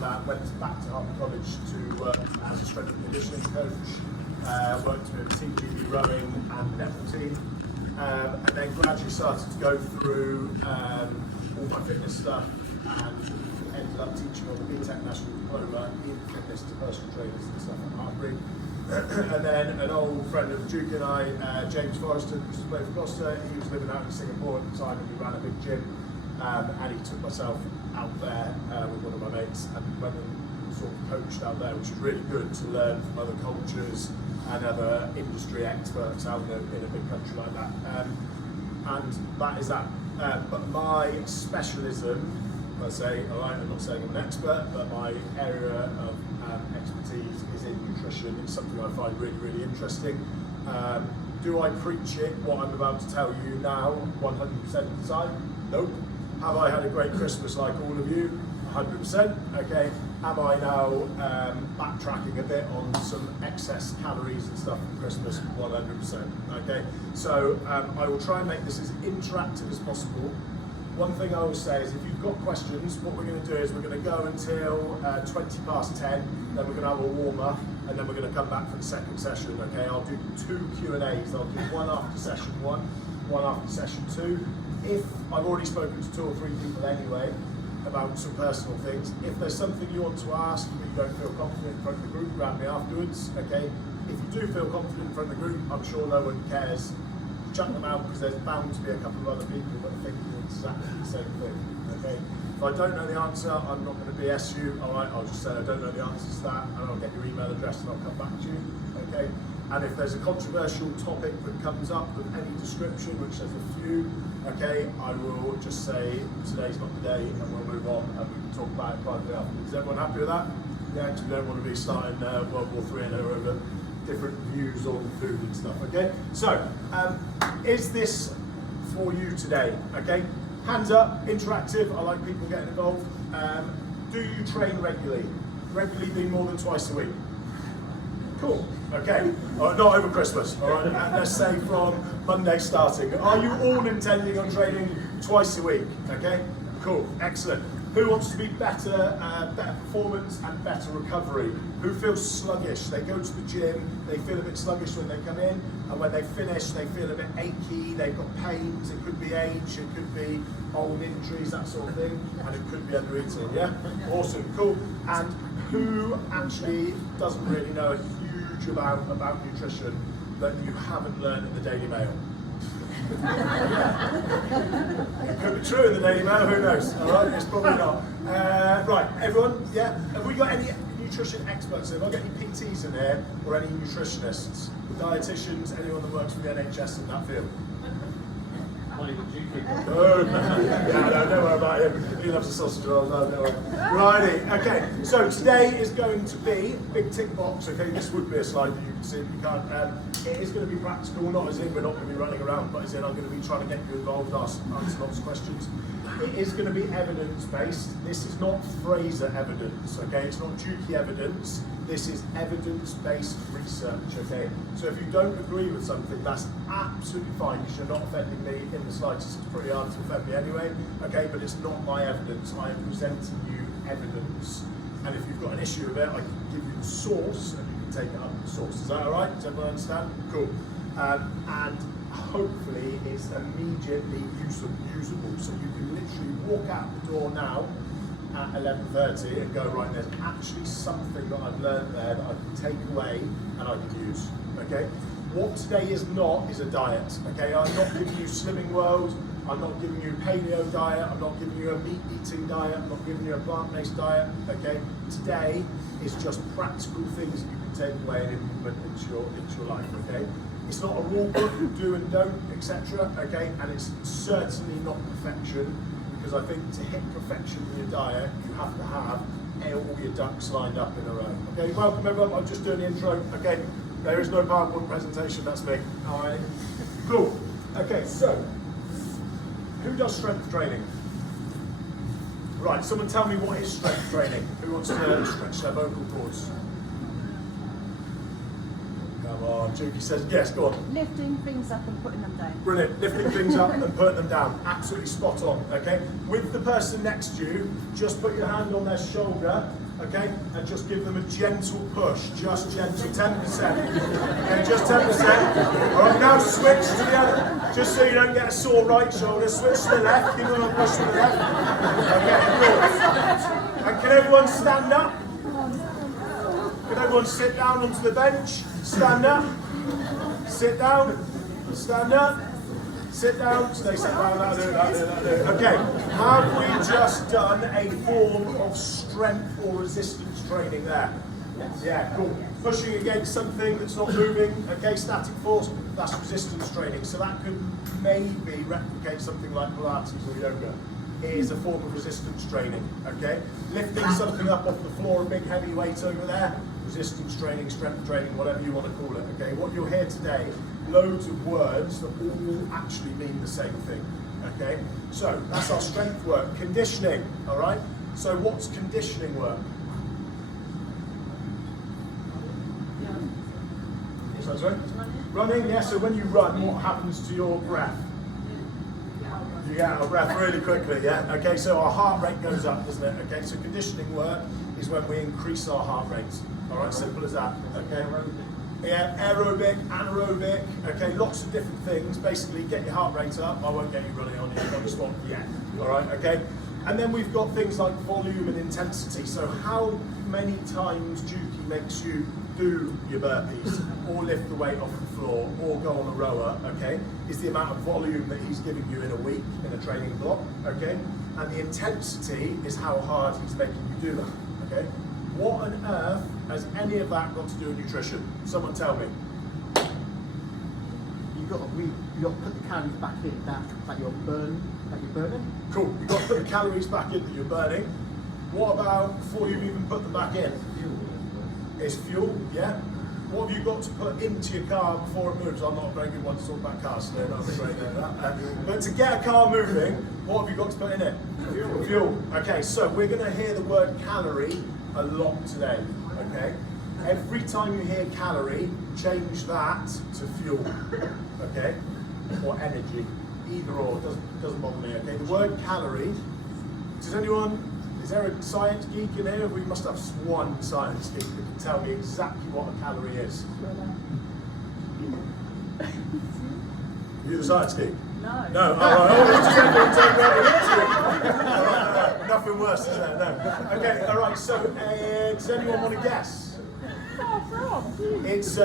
that, went back to Hartford College to work as a strength and conditioning coach, worked with TGV rowing and netball team, and then gradually started to go through all my fitness stuff and ended up teaching on the BTEC National Diploma in fitness to personal trainers and stuff at Hartbury. And then an old friend of Duke and I, James Forreston, who used to play for Gloucester, he was living out in Singapore at the time and he ran a big gym. And he took myself out there with one of my mates and went and sort of coached out there, which was really good to learn from other cultures and other industry experts out in a big country like that. And that is that. But my specialism, I say, all right, I'm not saying I'm an expert, but my area of expertise is in nutrition. It's something I find really, really interesting. Do I preach it, what I'm about to tell you now, 100% of the time? Nope. Have I had a great Christmas like all of you? 100%. Okay. Am I now backtracking a bit on some excess calories and stuff from Christmas? 100%. Okay. So I will try and make this as interactive as possible. One thing I always say is if you've got questions, what we're going to do is we're going to go until 20 past 10, then we're going to have a warm-up, and then we're going to come back for the second session, okay? I'll do 2 Q&As. I'll do one after session 1, one after session 2. If I've already spoken to 2 or 3 people anyway about some personal things, if there's something you want to ask but you don't feel confident in front of the group, grab me afterwards, okay? If you do feel confident in front of the group, I'm sure no one cares. Chuck them out because there's bound to be a couple of other people that are thinking exactly the same thing, okay? If I don't know the answer, I'm not going to BS you, all right? I'll just say I don't know the answer to that, and I'll get your email address and I'll come back to you, okay? And if there's a controversial topic that comes up of any description, which there's a few, okay, I will just say today's not the day, and we'll move on, and we can talk about it privately afterwards. Is everyone happy with that? Yeah, because we don't want to be starting World War III and over different views on food and stuff, okay? So, is this for you today, okay? Hands up, interactive, I like people getting involved. Do you train regularly? Regularly being more than twice a week? Cool, okay. Not over Christmas, all right? Let's say from Monday starting. Are you all intending on training twice a week, okay? Cool, excellent. Who wants to be better, better performance and better recovery? Who feels sluggish? They go to the gym, they feel a bit sluggish when they come in, and when they finish, they feel a bit achy, they've got pains, it could be age, it could be old injuries, that sort of thing, and it could be under eating, yeah? Awesome, cool. And who actually doesn't really know a huge amount about nutrition that you haven't learned in the Daily Mail? It could be true in the Daily Mail, who knows? All right, it's probably not. Right, everyone, yeah? Have we got any nutrition experts? Have I got any PTs in here or any nutritionists, dietitians, anyone that works for the NHS in that field? Oh, yeah, no, don't worry about him. He loves a sausage roll. No, don't worry. Righty, okay. So today is going to be big tick box. Okay, this would be a slide that you can see. You can't. It is going to be practical, not as in we're not going to be running around, but as in I'm going to be trying to get you involved, answer lots of questions. It is going to be evidence-based. This is not Fraser evidence. Okay, it's not Dukey evidence. This is evidence-based research, okay? So if you don't agree with something, that's absolutely fine, because you're not offending me in the slightest. It's pretty hard to offend me anyway, okay? But it's not my evidence. I am presenting you evidence. And if you've got an issue with it, I can give you the source, and you can take it up with the source. Is that all right? Does everyone understand? Cool. And hopefully it's immediately usable. So you can literally walk out the door now at 11:30 and go, right, there's actually something that I've learned there that I can take away and I can use, okay? What today is not is a diet, okay? I'm not giving you Slimming World, I'm not giving you a paleo diet, I'm not giving you a meat eating diet, I'm not giving you a plant-based diet, okay? Today is just practical things that you can take away and implement into your life, okay? It's not a rule book, do and don't, etc., okay? And it's certainly not perfection, because I think to hit perfection in your diet, you have to have all your ducks lined up in a row. Okay, welcome everyone, I'm just doing the intro. Okay, there is no PowerPoint presentation, that's me. All right, cool. Okay, so, who does strength training? Right, someone tell me what is strength training? Who wants to stretch their vocal cords? Come on, Juki says yes, go on. Lifting things up and putting them down. Brilliant, lifting things up and putting them down. Absolutely spot on, okay? With the person next to you, just put your hand on their shoulder okay? And just give them a gentle push, just gentle, 10%. Okay, just 10%. All right, now switch to the other, just so you don't get a sore right shoulder. Switch to the left, give them a push to the left. Okay, good. And can everyone stand up? Can everyone sit down onto the bench? Stand up. Sit down. Stand up. Sit down. Stay sit down. That'll do, that'll do, that'll do. Okay. Have we just done a form of strength or resistance training there? Yeah, cool. Pushing against something that's not moving, okay, static force, that's resistance training. So that could maybe replicate something like Pilates or yoga. It is a form of resistance training, okay? Lifting something up off the floor, a big heavy weight over there, resistance training, strength training, whatever you want to call it, okay? What you'll hear today, loads of words that all actually mean the same thing, okay? So that's our strength work. Conditioning, all right? So what's conditioning work? What's that, sorry? Running, yeah, so when you run, what happens to your breath? You get out of breath really quickly, yeah? Okay, so our heart rate goes up, doesn't it? Okay, so conditioning work is when we increase our heart rates. All right, simple as that, okay? Yeah, aerobic, anaerobic, okay, lots of different things. Basically, get your heart rate up. I won't get you running on the spot yet, all right, okay? And then we've got things like volume and intensity. So how many times Juki makes you do your burpees or lift the weight off the floor or go on a rower, okay, is the amount of volume that he's giving you in a week in a training block, okay? And the intensity is how hard he's making you do that, okay? What on earth has any of that got to do with nutrition? Someone tell me. You've got to put the calories back in that you're burning. Cool, you've got to put the calories back in that you're burning. What about before you've even put them back in? It's fuel, yeah? What have you got to put into your car before it moves? I'm not a very good one to talk about cars, so I'm not very good at that. But to get a car moving, what have you got to put in it? Fuel. Fuel. Okay, so we're going to hear the word calorie a lot today, okay? Every time you hear calorie, change that to fuel, okay? Or energy, either or, doesn't bother me, okay? The word calorie, is there a science geek in here? We must have one science geek that can tell me exactly what a calorie is. You're the science geek? No. No? Alright, nothing worse, is there? No. Okay, alright, so does anyone want to guess? It's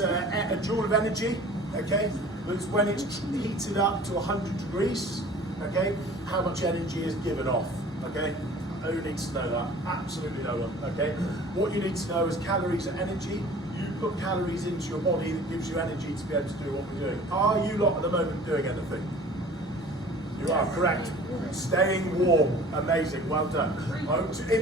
a joule of energy, okay? It's when it's heated up to 100 degrees, okay? How much energy is given off, okay? Who needs to know that? Absolutely no one, okay? What you need to know is calories are energy. You put calories into your body that gives you energy to be able to do what we're doing. Are you lot at the moment doing anything? You are, correct. Staying warm, amazing, well done.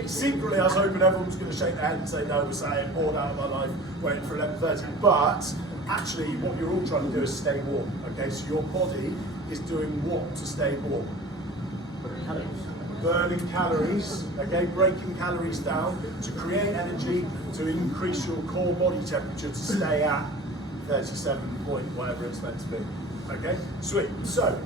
Secretly, I was hoping everyone was going to shake their head and say, no, we're saying bored out of my life, waiting for 11:30. But actually, what you're all trying to do is stay warm, okay? So your body is doing what to stay warm? Burning calories, okay, breaking calories down to create energy to increase your core body temperature to stay at 37 point whatever it's meant to be. Okay, sweet. So,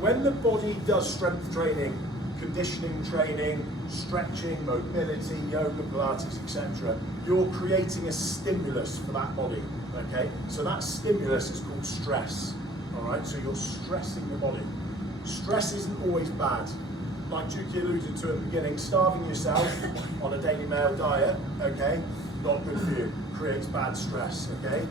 when the body does strength training, conditioning training, stretching, mobility, yoga, Pilates, etc., you're creating a stimulus for that body. Okay, so that stimulus is called stress. All right, so you're stressing the body. Stress isn't always bad. Like Juki alluded to at the beginning, starving yourself on a Daily Mail diet, okay, not good for you, creates bad stress, okay?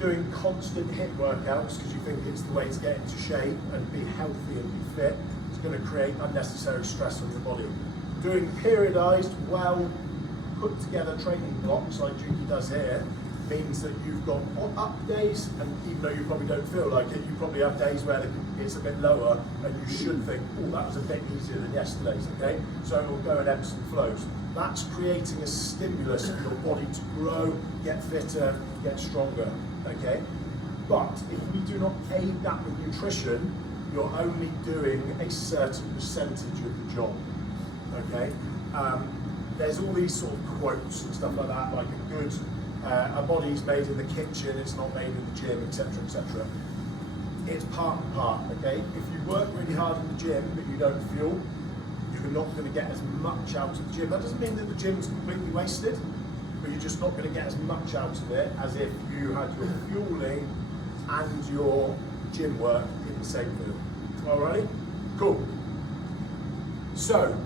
Doing constant HIIT workouts because you think it's the way to get into shape and be healthy and be fit, is going to create unnecessary stress on your body. Doing periodized, well put together training blocks like Juki does here, means that you've got up days, and even though you probably don't feel like it, you probably have days where it's a bit lower and you should think, oh, that was a bit easier than yesterday's, okay? So it will go in ebbs and flows. That's creating a stimulus for your body to grow, get fitter, get stronger, okay? But if we do not aid that with nutrition, you're only doing a certain percentage of the job, okay? There's all these sort of quotes and stuff like that, like a body's made in the kitchen, it's not made in the gym, etc., etc. It's part and part, okay? If you work really hard in the gym but you don't fuel, you're not going to get as much out of the gym. That doesn't mean that the gym's completely wasted, but you're just not going to get as much out of it as if you had your fueling and your gym work in the same field. Alrighty? Cool. So,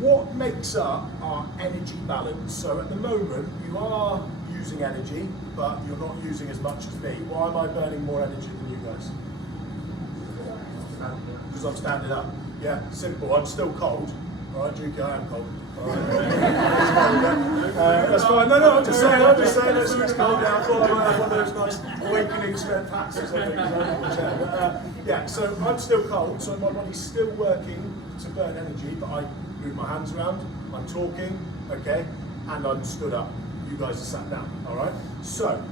what makes up our energy balance? So at the moment, you are using energy, but you're not using as much as me. Why am I burning more energy than you guys? Because I'm standing up. Yeah, simple. I'm still cold. Alright, Juki, I am cold. That's fine. No, I'm just saying, it's cold now. I thought I might have one of those nice awakening sweat packs or something. Yeah, so I'm still cold, so my body's still working to burn energy, but I move my hands around, I'm talking, okay, and I'm stood up. You guys are sat down, alright? So,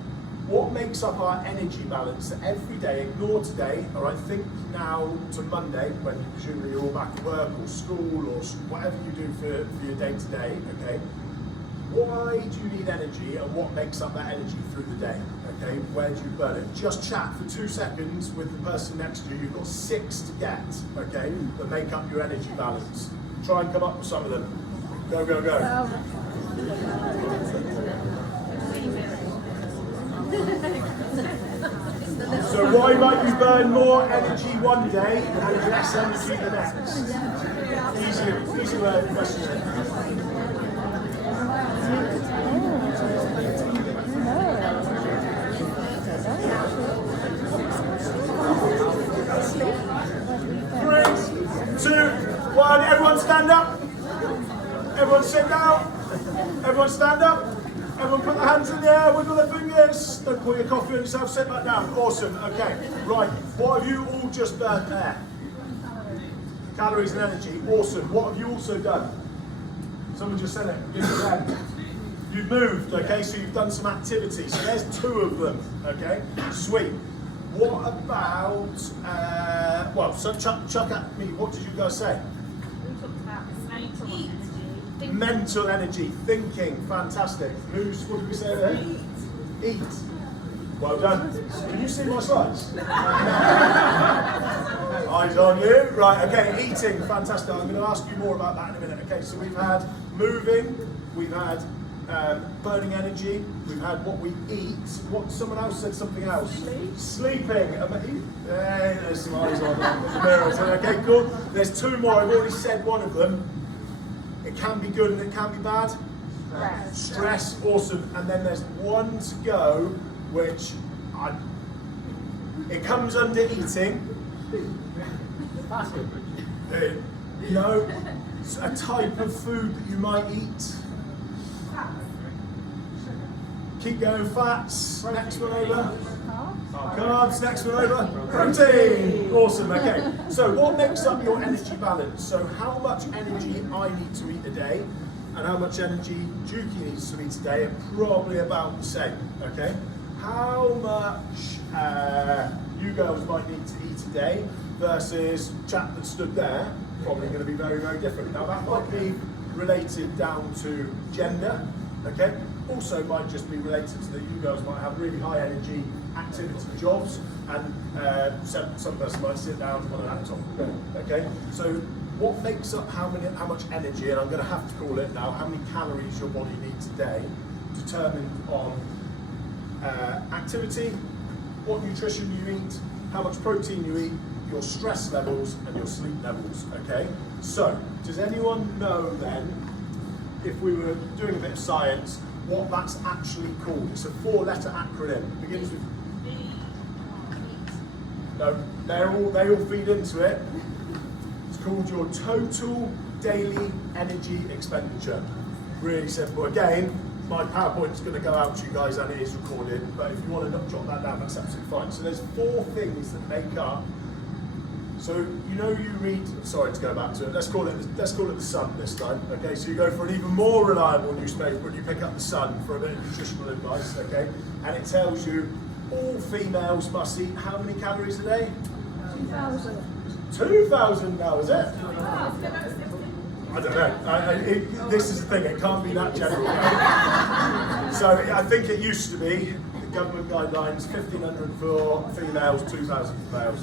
what makes up our energy balance? So every day, ignore today, alright, think now to Monday, when presumably you're all back at work or school or whatever you do for your day to day, okay? Why do you need energy and what makes up that energy through the day? Okay, where do you burn it? Just chat for 2 seconds with the person next to you. You've got 6 to get, okay, that make up your energy balance. Try and come up with some of them. Go, go, go. So why might you burn more energy one day and less energy the next? Easy question. 3, 2, 1, everyone stand up. Everyone sit down. Everyone stand up. Everyone put their hands in the air, wiggle their fingers. Don't pour your coffee on yourself, sit back down. Awesome, okay. Right, what have you all just burnt there? Calories and energy, awesome. What have you also done? Someone just said it, give it a hand. You've moved, okay, so you've done some activity. So there's 2 of them, okay? Sweet. What about, so chuck at me, what did you guys say? We talked about mental energy. Mental energy, thinking, fantastic. What did we say there? Eat. Well done. Can you see my slides? Eyes on you. Right, okay, eating, fantastic. I'm going to ask you more about that in a minute. Okay, so we've had moving, we've had burning energy, we've had what we eat. Someone else said something else. Sleeping. Hey, there's some eyes on there. Okay, cool. There's 2 more. I've already said one of them. It can be good and it can be bad. Stress, awesome. And then there's 1 to go, which it comes under eating. No, it's a type of food that you might eat. Keep going, fats. Next one over. Carbs, next one over. Protein. Awesome, okay. So what makes up your energy balance? So how much energy I need to eat a day and how much energy Juki needs to eat a day are probably about the same, okay? How much you girls might need to eat a day versus chap that stood there, probably going to be very, very different. Now that might be related down to gender, okay? Also might just be related to that you girls might have really high energy activity jobs and some person might sit down on a laptop, okay? So what makes up how much energy, and I'm going to have to call it now, how many calories your body needs a day, determined on activity, what nutrition you eat, how much protein you eat, your stress levels and your sleep levels, okay? So, does anyone know then, if we were doing a bit of science, what that's actually called? It's a 4-letter acronym. It begins with no, they all feed into it. It's called your total daily energy expenditure. Really simple. Again, my PowerPoint's going to go out to you guys and it is recorded, but if you want to jot that down, that's absolutely fine. So there's 4 things that make up. So you read. Sorry to go back to it. Let's call it the Sun this time. Okay. So you go for an even more reliable newspaper and you pick up the Sun for a bit of nutritional advice. Okay. And it tells you all females must eat how many calories a day? 2,000. 2,000 now, is it? I don't know. This is the thing, it can't be that general. So I think it used to be, the government guidelines, 1,500 for females, 2,000 for males.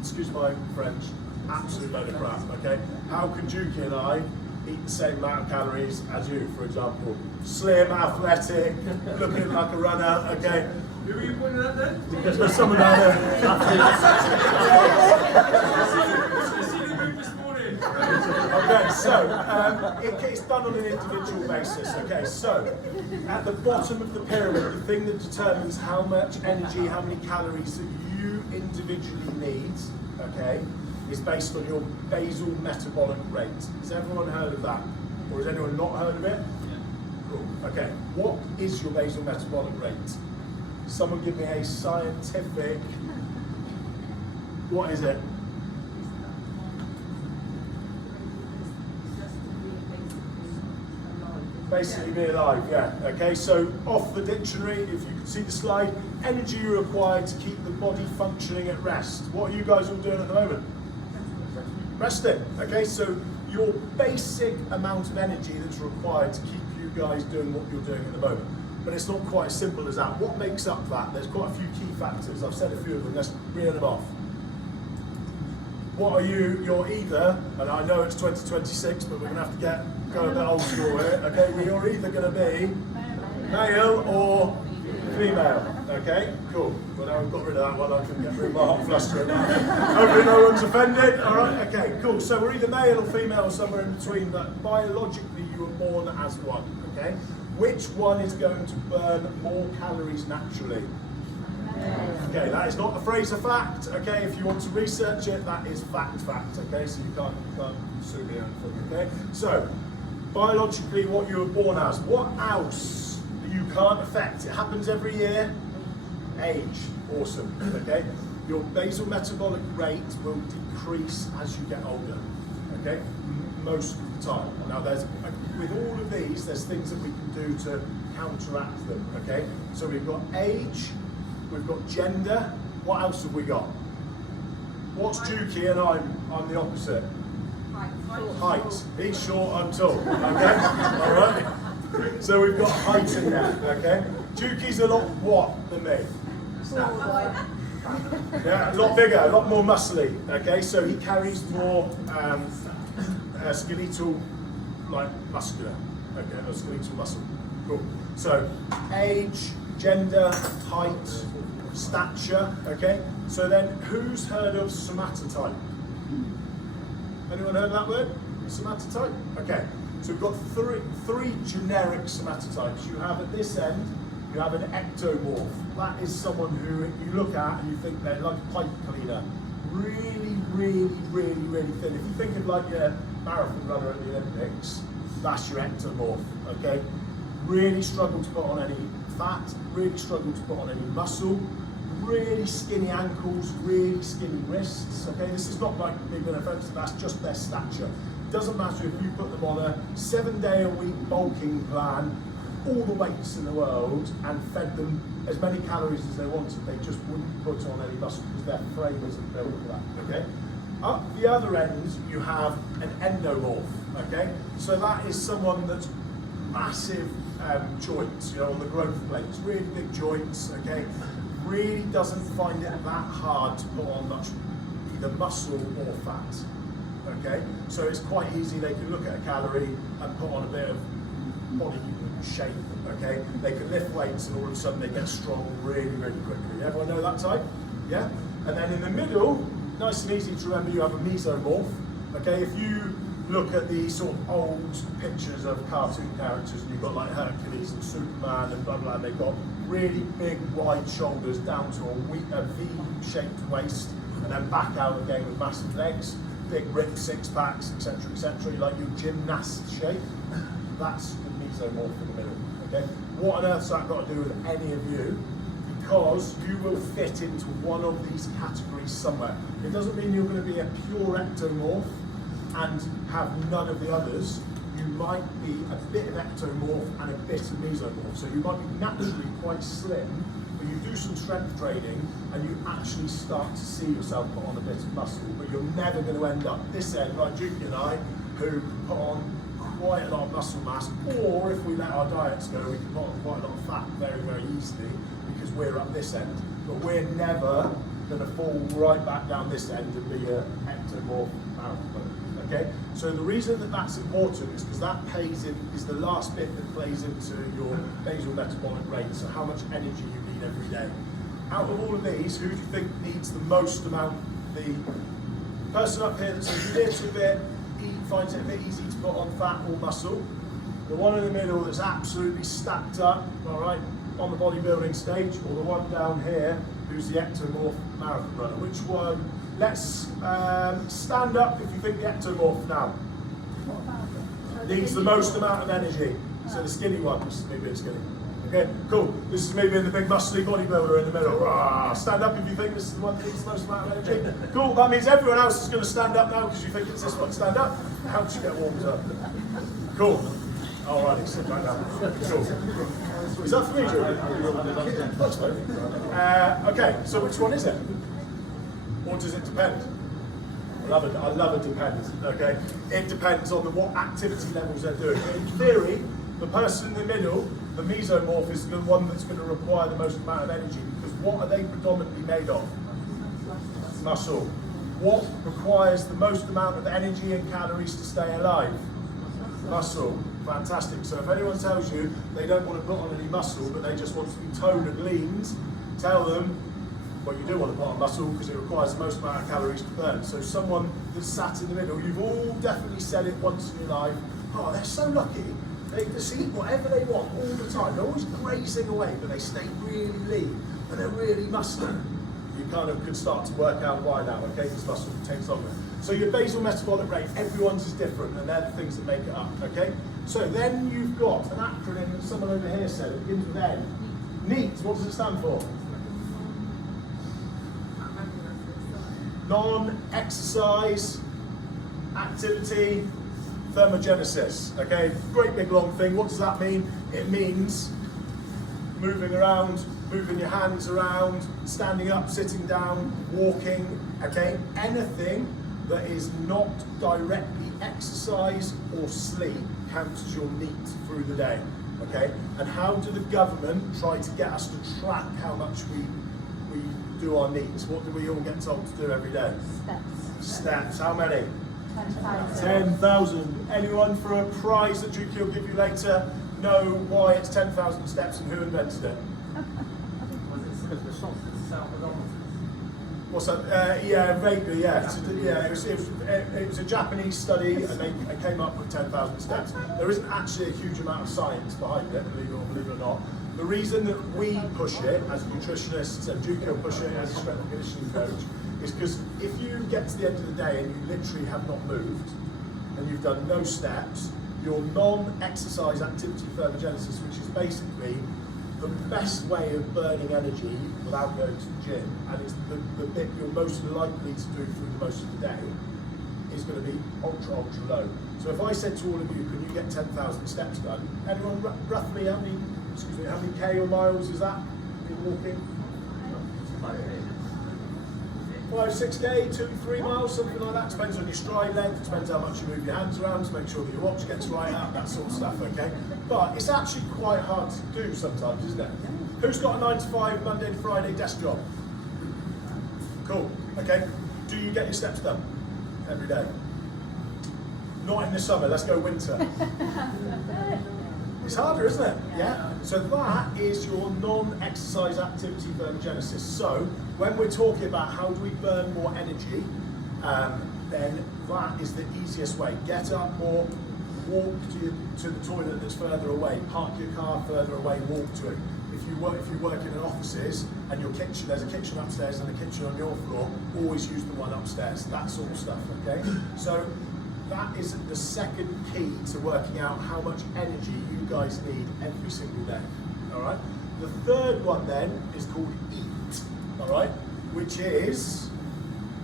Excuse my French, absolute load of crap, okay? How can Juki and I eat the same amount of calories as you, for example? Slim, athletic, looking like a runner, okay? Who are you pointing at then? Because there's someone down there. I see the move this morning. Okay, so it's done on an individual basis. Okay, so at the bottom of the pyramid, the thing that determines how much energy, how many calories that you individually need, okay, is based on your basal metabolic rate. Has everyone heard of that? Or has anyone not heard of it? Cool. Okay, what is your basal metabolic rate? Someone give me a scientific, what is it? Basically be alive, yeah. Okay, so off the dictionary, if you can see the slide, energy required to keep the body functioning at rest. What are you guys all doing at the moment? Resting. Okay, so your basic amount of energy that's required to keep you guys doing what you're doing at the moment. But it's not quite as simple as that. What makes up that? There's quite a few key factors. I've said a few of them. Let's reel them off. What are you? You're either, and I know it's 2026, but we're going to have to go a bit old school here. Okay, well, you're either going to be male or female. Okay, cool. Well, now we've got rid of that one. I can get rid of my hot fluster. Hopefully, no one's offended. All right. Okay, cool. So we're either male or female or somewhere in between. But biologically, you were born as one. Okay. Which one is going to burn more calories naturally? Okay, that is not a phrase of fact. Okay, if you want to research it, that is fact. Okay, so you can't sue me or anything. Okay, so biologically, what you were born as. What else that you can't affect? It happens every year. Age, awesome. Okay, your basal metabolic rate will decrease as you get older. Okay, most of the time. Now, with all of these, there's things that we can do to counteract them. Okay, so we've got age. We've got gender. What else have we got? What's Juki and I'm the opposite. Height. He's short, I'm tall. Okay? Alright? So we've got height in there. Okay? Juki's a lot what than me? Yeah, a lot bigger, a lot more muscly. Okay? So he carries more skeletal, like muscular. Okay, or skeletal muscle. Cool. So age, gender, height, stature, okay? So then, who's heard of somatotype? Anyone heard of that word? Somatotype? Okay, so we've got three generic somatotypes. You have at this end, you have an ectomorph. That is someone who you look at and you think they're like a pipe cleaner. Really, really, really, really thin. If you think of like your marathon runner at the Olympics, that's your ectomorph, okay? Really struggle to put on any fat, really struggle to put on any muscle, really skinny ankles, really skinny wrists. Okay, this is not like being an offensive, that's just their stature. It doesn't matter if you put them on a 7-day-a-week bulking plan, all the weights in the world, and fed them as many calories as they wanted, they just wouldn't put on any muscle because their frame isn't built for that. Okay. Up the other end, you have an endomorph. Okay, so that is someone that's massive joints, on the growth plates, really big joints, okay? Really doesn't find it that hard to put on much either muscle or fat, okay? So it's quite easy, they can look at a calorie and put on a bit of body shape, okay? They can lift weights and all of a sudden they get strong really, really quickly. Everyone know that type? Yeah? And then in the middle, nice and easy to remember, you have a mesomorph, okay? If you look at the sort of old pictures of cartoon characters and you've got like Hercules and Superman and blah blah, and they've got really big wide shoulders down to a V-shaped waist and then back out again with massive legs, big ripped six packs, etc., like your gymnast shape. That's the mesomorph in the middle. Okay, what on earth's that got to do with any of you? Because you will fit into one of these categories somewhere. It doesn't mean you're going to be a pure ectomorph and have none of the others. You might be a bit of ectomorph and a bit of mesomorph. So you might be naturally quite slim, but you do some strength training and you actually start to see yourself put on a bit of muscle, but you're never going to end up this end like Juki and I, who put on quite a lot of muscle mass, or if we let our diets go, we can put on quite a lot of fat very, very easily because we're up this end. But we're never going to fall right back down this end and be an ectomorph marathon runner. Okay, so the reason that that's important is because that is the last bit that plays into your basal metabolic rate, so how much energy you need every day. Out of all of these, who do you think needs the most amount? The person up here that's a little bit, finds it a bit easy to put on fat or muscle. The one in the middle that's absolutely stacked up, all right, on the bodybuilding stage, or the one down here who's the ectomorph marathon runner. Which one? Let's stand up if you think the ectomorph now needs the most amount of energy. So the skinny one, this is me being skinny. Okay, cool. This is me being the big muscly bodybuilder in the middle. Rah! Stand up if you think this is the one that needs the most amount of energy. Cool, that means everyone else is going to stand up now because you think it's this one. Stand up. Helps you get warmed up. Cool. Alrighty, sit back down. Cool. Is that for me, Julie? That's fine. Okay, so which one is it? Or does it depend? I love it depends, okay? It depends on what activity levels they're doing. In theory, the person in the middle, the mesomorph, is the one that's going to require the most amount of energy, because what are they predominantly made of? Muscle. What requires the most amount of energy and calories to stay alive? Muscle. Fantastic. So if anyone tells you they don't want to put on any muscle, but they just want to be toned and leaned, tell them, well, you do want to put on muscle because it requires the most amount of calories to burn. So someone that's sat in the middle, you've all definitely said it once in your life, oh, they're so lucky. They just eat whatever they want all the time. They're always grazing away, but they stay really lean and they're really muscular. You kind of could start to work out why now, okay? This muscle takes longer. So your basal metabolic rate, everyone's is different, and they're the things that make it up, okay? So then you've got an acronym that someone over here said, it begins with N. NEAT, what does it stand for? Non-exercise activity thermogenesis. Okay, great big long thing. What does that mean? It means moving around, moving your hands around, standing up, sitting down, walking. Okay, anything that is not directly exercise or sleep counts as your NEAT through the day. Okay, and how do the government try to get us to track how much we do our needs? What do we all get told to do every day? Steps. How many? 10,000. 10,000. Anyone for a prize that Juki will give you later know why it's 10,000 steps and who invented it? Because the song. What's that? Yeah, vaguely, yeah. So, yeah, it was a Japanese study and they came up with 10,000 steps. There isn't actually a huge amount of science behind it, believe it or not. The reason that we push it as nutritionists and Juki will push it as a strength and conditioning coach is because if you get to the end of the day and you literally have not moved and you've done no steps, your non-exercise activity thermogenesis, which is basically the best way of burning energy without going to the gym, and it's the bit you're most likely to do through the most of the day, is going to be ultra low. So if I said to all of you, can you get 10,000 steps done? Anyone roughly how many K or miles is that? You're walking? 5, 6K, 2, 3 miles, something like that. Depends on your stride length, depends how much you move your hands around to make sure that your watch gets right up, that sort of stuff, okay? But it's actually quite hard to do sometimes, isn't it? Who's got a 9 to 5, Monday to Friday desk job? Cool, okay. Do you get your steps done every day? Not in the summer, let's go winter. It's harder, isn't it? Yeah. So that is your non-exercise activity thermogenesis. So when we're talking about how do we burn more energy, then that is the easiest way. Get up more, walk to the toilet that's further away, park your car further away, walk to it. If you work in offices and your kitchen, there's a kitchen upstairs and a kitchen on your floor, always use the one upstairs, that sort of stuff, okay? So that is the second key to working out how much energy you guys need every single day, all right? The third one then is called EAT, all right? Which is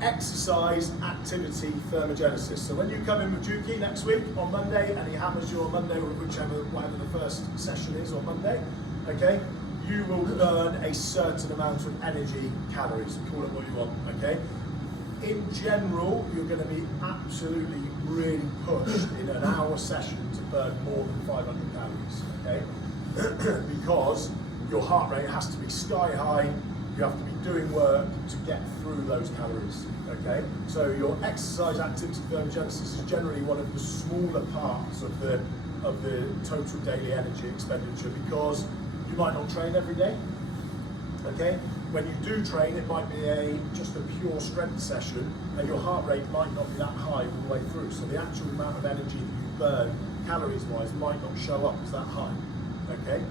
exercise activity thermogenesis. So when you come in with Juki next week on Monday and he hammers you on Monday or whatever the first session is on Monday, okay? You will burn a certain amount of energy, calories, call it what you want, okay? In general, you're going to be absolutely really pushed in an hour session to burn more than 500 calories, okay? Because your heart rate has to be sky high, You have to be doing work to get through those calories, okay? So your exercise activity thermogenesis is generally one of the smaller parts of the total daily energy expenditure because you might not train every day, okay? When you do train, it might be just a pure strength session and your heart rate might not be that high all the way through. So the actual amount of energy that you burn, calories-wise, might not show up as that high, okay?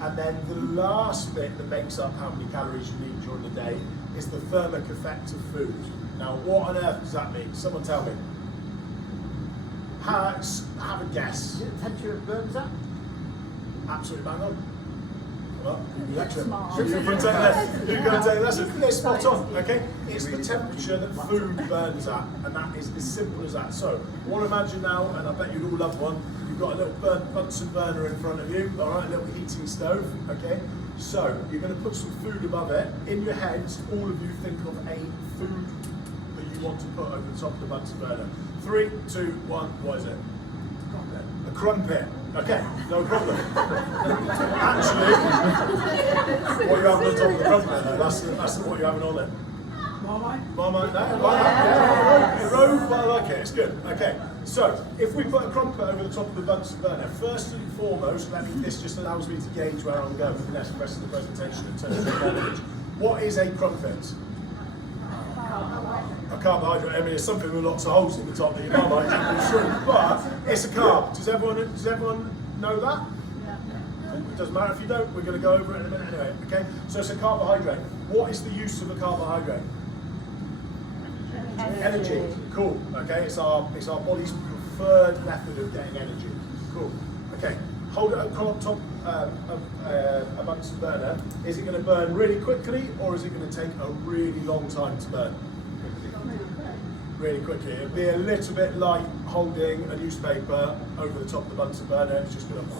And then the last bit that makes up how many calories you need during the day is the thermic effect of food. Now, what on earth does that mean? Someone tell me. Have a guess. Is it the temperature it burns at? Absolutely bang on. Well, you lecture. Smart. You're going to take a lesson. It's spot on, okay? It's the temperature that food burns at, and that is as simple as that. So, I want to imagine now, and I bet you'd all love one, you've got a little Bunsen burner in front of you, all right, a little heating stove, okay? So, you're going to put some food above it. In your heads, all of you think of a food that you want to put over the top of the Bunsen burner. 3, 2, 1, what is it? A crumpet. Okay, no problem. Actually, what you having on top of the crumpet though, that's what you're having on it. Marmite, no? Yeah, rogue, but I like it, it's good. Okay, so if we put a crumpet over the top of the Bunsen burner, first and foremost, this just allows me to gauge where I'm going with the next rest of the presentation in terms of knowledge. What is a crumpet? A carbohydrate. I mean, it's something with lots of holes in the top that you might be sure, but it's a carb. Does everyone know that? It doesn't matter if you don't. We're going to go over it in a minute anyway. Okay. So it's a carbohydrate. What is the use of a carbohydrate? Energy. Cool. Okay. It's our body's preferred method of getting energy. Cool. Okay. Hold it on top of a Bunsen burner. Is it going to burn really quickly, or is it going to take a really long time to burn? Really quickly. It'd be a little bit like holding a newspaper over the top of the Bunsen burner. It's just going to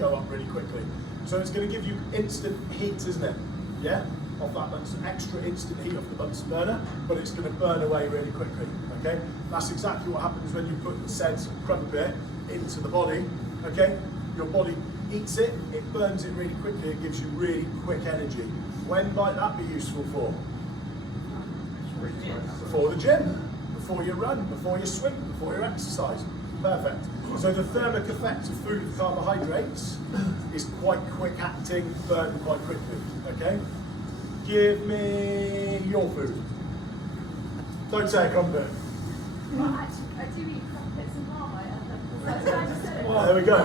go up really quickly. So it's going to give you instant heat, isn't it? Yeah? Off that Bunsen, extra instant heat off the Bunsen burner, but it's going to burn away really quickly. Okay? That's exactly what happens when you put said crumpet into the body. Okay? Your body eats it, it burns it really quickly, it gives you really quick energy. When might that be useful for? Before the gym, before you run, before you swim, before you exercise. Perfect. So the thermic effect of food with carbohydrates is quite quick acting, burn quite quickly. Okay? Give me your food. Don't say a crumpet. I do eat crumpets and Marmite. Well, there we go.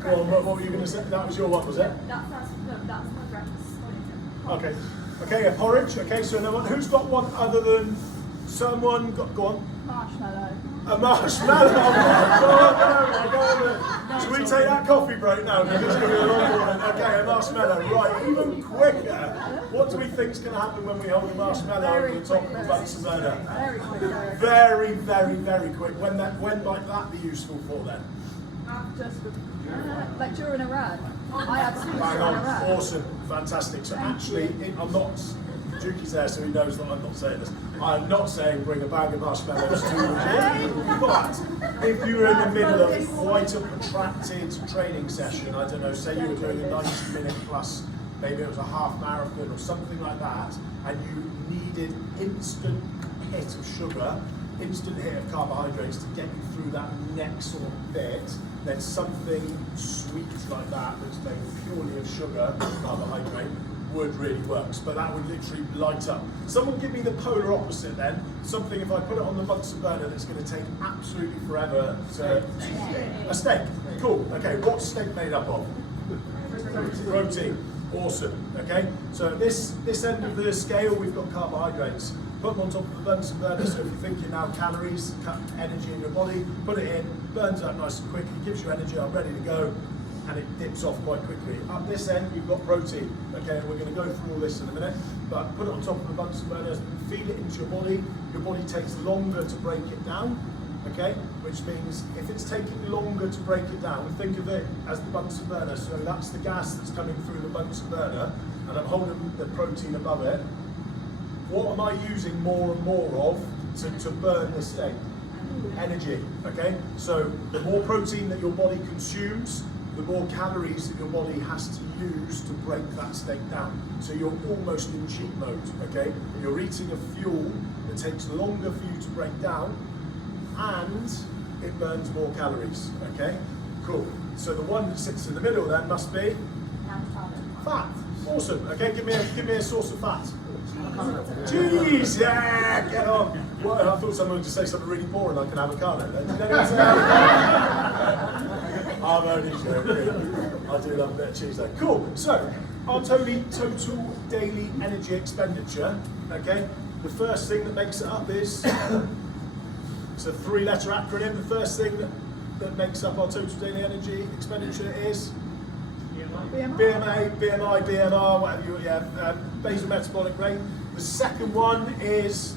Go on, what were you going to say? That was your one, was it? That's my breakfast. Okay. Okay, a porridge. Okay, so no one, who's got one other than someone? Go on. Marshmallow. A marshmallow. Oh my God. Should we take that coffee break now? Because it's going to be a long one. Okay, a marshmallow. Right, even quicker. What do we think is going to happen when we hold a marshmallow over the top of the Bunsen burner? Very quick. Very, very, very quick. When might that be useful for then? Just like during a run. I absolutely Bang during a on, run. awesome, fantastic. So actually, I'm not, Juki's there so he knows that I'm not saying this. I'm not saying bring a bag of marshmallows to the gym, but if you were in the middle of quite a protracted training session, I don't know, say you were doing a 90-minute plus, maybe it was a half marathon or something like that, and you needed instant hit of sugar, instant hit of carbohydrates to get you through that next sort of bit, then something sweet like that that's made purely of sugar, carbohydrate, would really work. But that would literally light up. Someone give me the polar opposite then. Something, if I put it on the Bunsen burner, that's going to take absolutely forever to... A steak. Cool. Okay, what's steak made up of? Protein. Awesome. Okay, so at this end of the scale, we've got carbohydrates. Put them on top of the Bunsen burner, so if you're thinking now calories, energy in your body, put it in, burns up nice and quick, it gives you energy, I'm ready to go, and it dips off quite quickly. Up this end, you've got protein. Okay, we're going to go through all this in a minute, but put it on top of the Bunsen burner, feed it into your body takes longer to break it down, okay, which means if it's taking longer to break it down, think of it as the Bunsen burner, so that's the gas that's coming through the Bunsen burner, and I'm holding the protein above it. What am I using more and more of to burn this steak? Energy, okay? So the more protein that your body consumes, the more calories that your body has to use to break that steak down. So you're almost in cheat mode, okay? You're eating a fuel that takes longer for you to break down, and it burns more calories, okay? Cool. So the one that sits in the middle then must be fat. Awesome. Okay, give me a source of fat. Jeez, yeah, get on. Well, I thought someone would just say something really boring like an avocado. Did anyone say avocado? I'm only joking. I do love a bit of cheese though. Cool. So, our total daily energy expenditure, okay? The first thing that makes it up is, it's a 3-letter acronym. The first thing that makes up our total daily energy expenditure is BMI, BMR, whatever you, basal metabolic rate. The second one is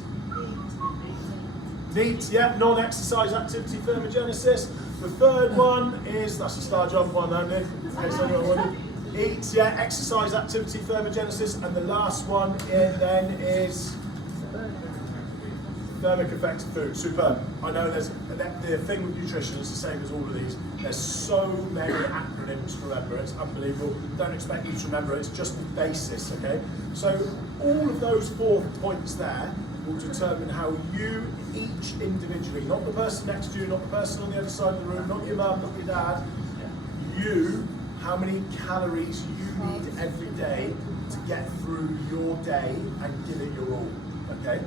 NEAT, non-exercise activity thermogenesis. The third one is, that's a star jump one only, in case anyone wanted. EAT, exercise activity thermogenesis. And the last one then is thermic effect of food. Superb. I know the thing with nutrition is the same as all of these. There's so many acronyms to remember. It's unbelievable. Don't expect you to remember it. It's just the basis, okay? So all of those 4 points there will determine how you each individually, not the person next to you, not the person on the other side of the room, not your mum, not your dad, you, how many calories you need every day to get through your day and give it your all, okay?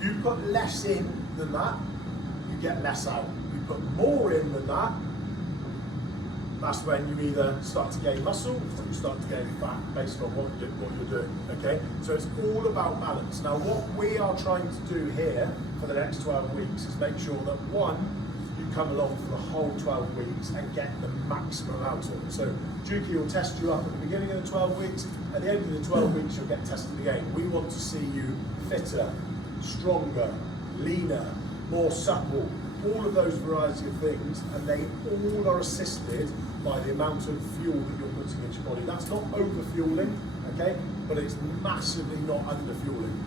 You put less in than that, you get less out. You put more in than that, that's when you either start to gain muscle or you start to gain fat based on what you're doing, okay? So it's all about balance. Now what we are trying to do here for the next 12 weeks is make sure that one, you come along for the whole 12 weeks and get the maximum out of it. So Juki will test you up at the beginning of the 12 weeks, at the end of the 12 weeks you'll get tested again. We want to see you fitter, stronger, leaner, more supple, all of those variety of things, and they all are assisted by the amount of fuel that you're putting into your body. That's not over-fueling, okay, but it's massively not under-fueling.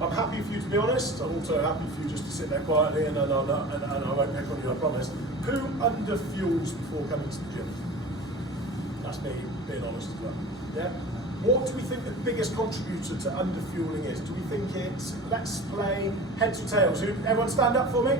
I'm happy for you to be honest. I'm also happy for you just to sit there quietly and I won't pick on you, I promise. Who under-fuels before coming to the gym? That's me being honest as well. Yeah? What do we think the biggest contributor to under-fueling is? Do we think it's, let's play heads or tails? Everyone stand up for me?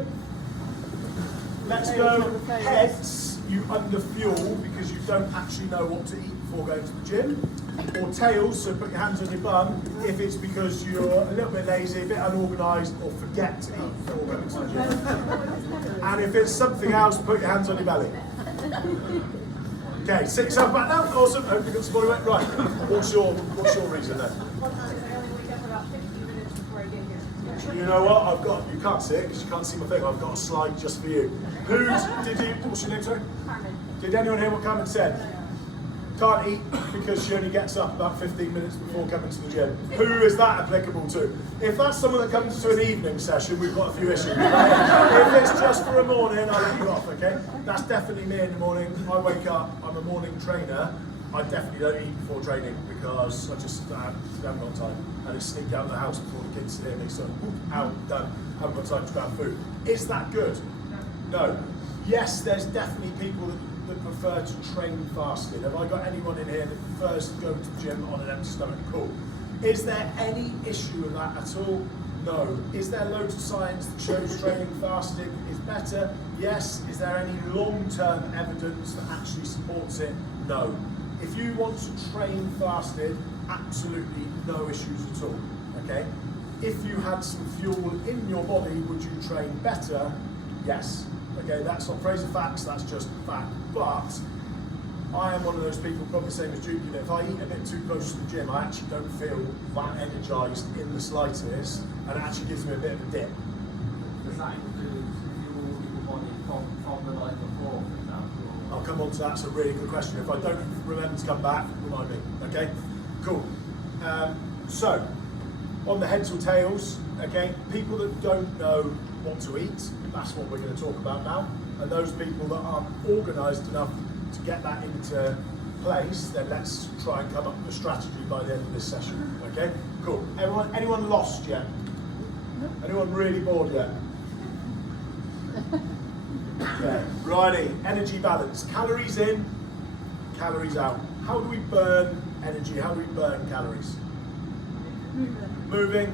Let's go heads, you under-fuel because you don't actually know what to eat before going to the gym. Or tails, so put your hands on your bum, if it's because you're a little bit lazy, a bit unorganised, or forget to eat before going to the gym. And if it's something else, put your hands on your belly. Okay, sit yourself back down. Awesome. Hope you got some body weight. Right. What's your reason then? You know what? You can't see it because you can't see my thing. I've got a slide just for you. What's your name, sorry? Carmen. Did anyone hear what Carmen said? Can't eat because she only gets up about 15 minutes before coming to the gym. Who is that applicable to? If that's someone that comes to an evening session, we've got a few issues. If it's just for a morning, I'll let you off, okay? That's definitely me in the morning. I wake up, I'm a morning trainer. I definitely don't eat before training because I just haven't got time. I just sneak out of the house before the kids hear me, so out, done. Haven't got time to grab food. Is that good? No. Yes, there's definitely people that prefer to train fasted. Have I got anyone in here that prefers to go to the gym on an empty stomach? Cool. Is there any issue with that at all? No. Is there loads of science that shows training fasted is better? Yes. Is there any long-term evidence that actually supports it? No. If you want to train fasted, absolutely no issues at all, okay? If you had some fuel in your body, would you train better? Yes. Okay, that's not phrase of facts, that's just fact. But I am one of those people, probably the same as Juki, that if I eat a bit too close to the gym, I actually don't feel that energised in the slightest, and it actually gives me a bit of a dip. Does that include fuel your body from the night before, for example? I'll come on to that, it's a really good question. If I don't remember to come back, remind me, okay? Cool. So, on the heads or tails, okay, people that don't know what to eat, that's what we're going to talk about now. And those people that aren't organised enough to get that into place, then let's try and come up with a strategy by the end of this session. Okay, cool. Anyone lost yet? Anyone really bored yet? Yeah. Righty, energy balance. Calories in, calories out. How do we burn energy? How do we burn calories? Moving,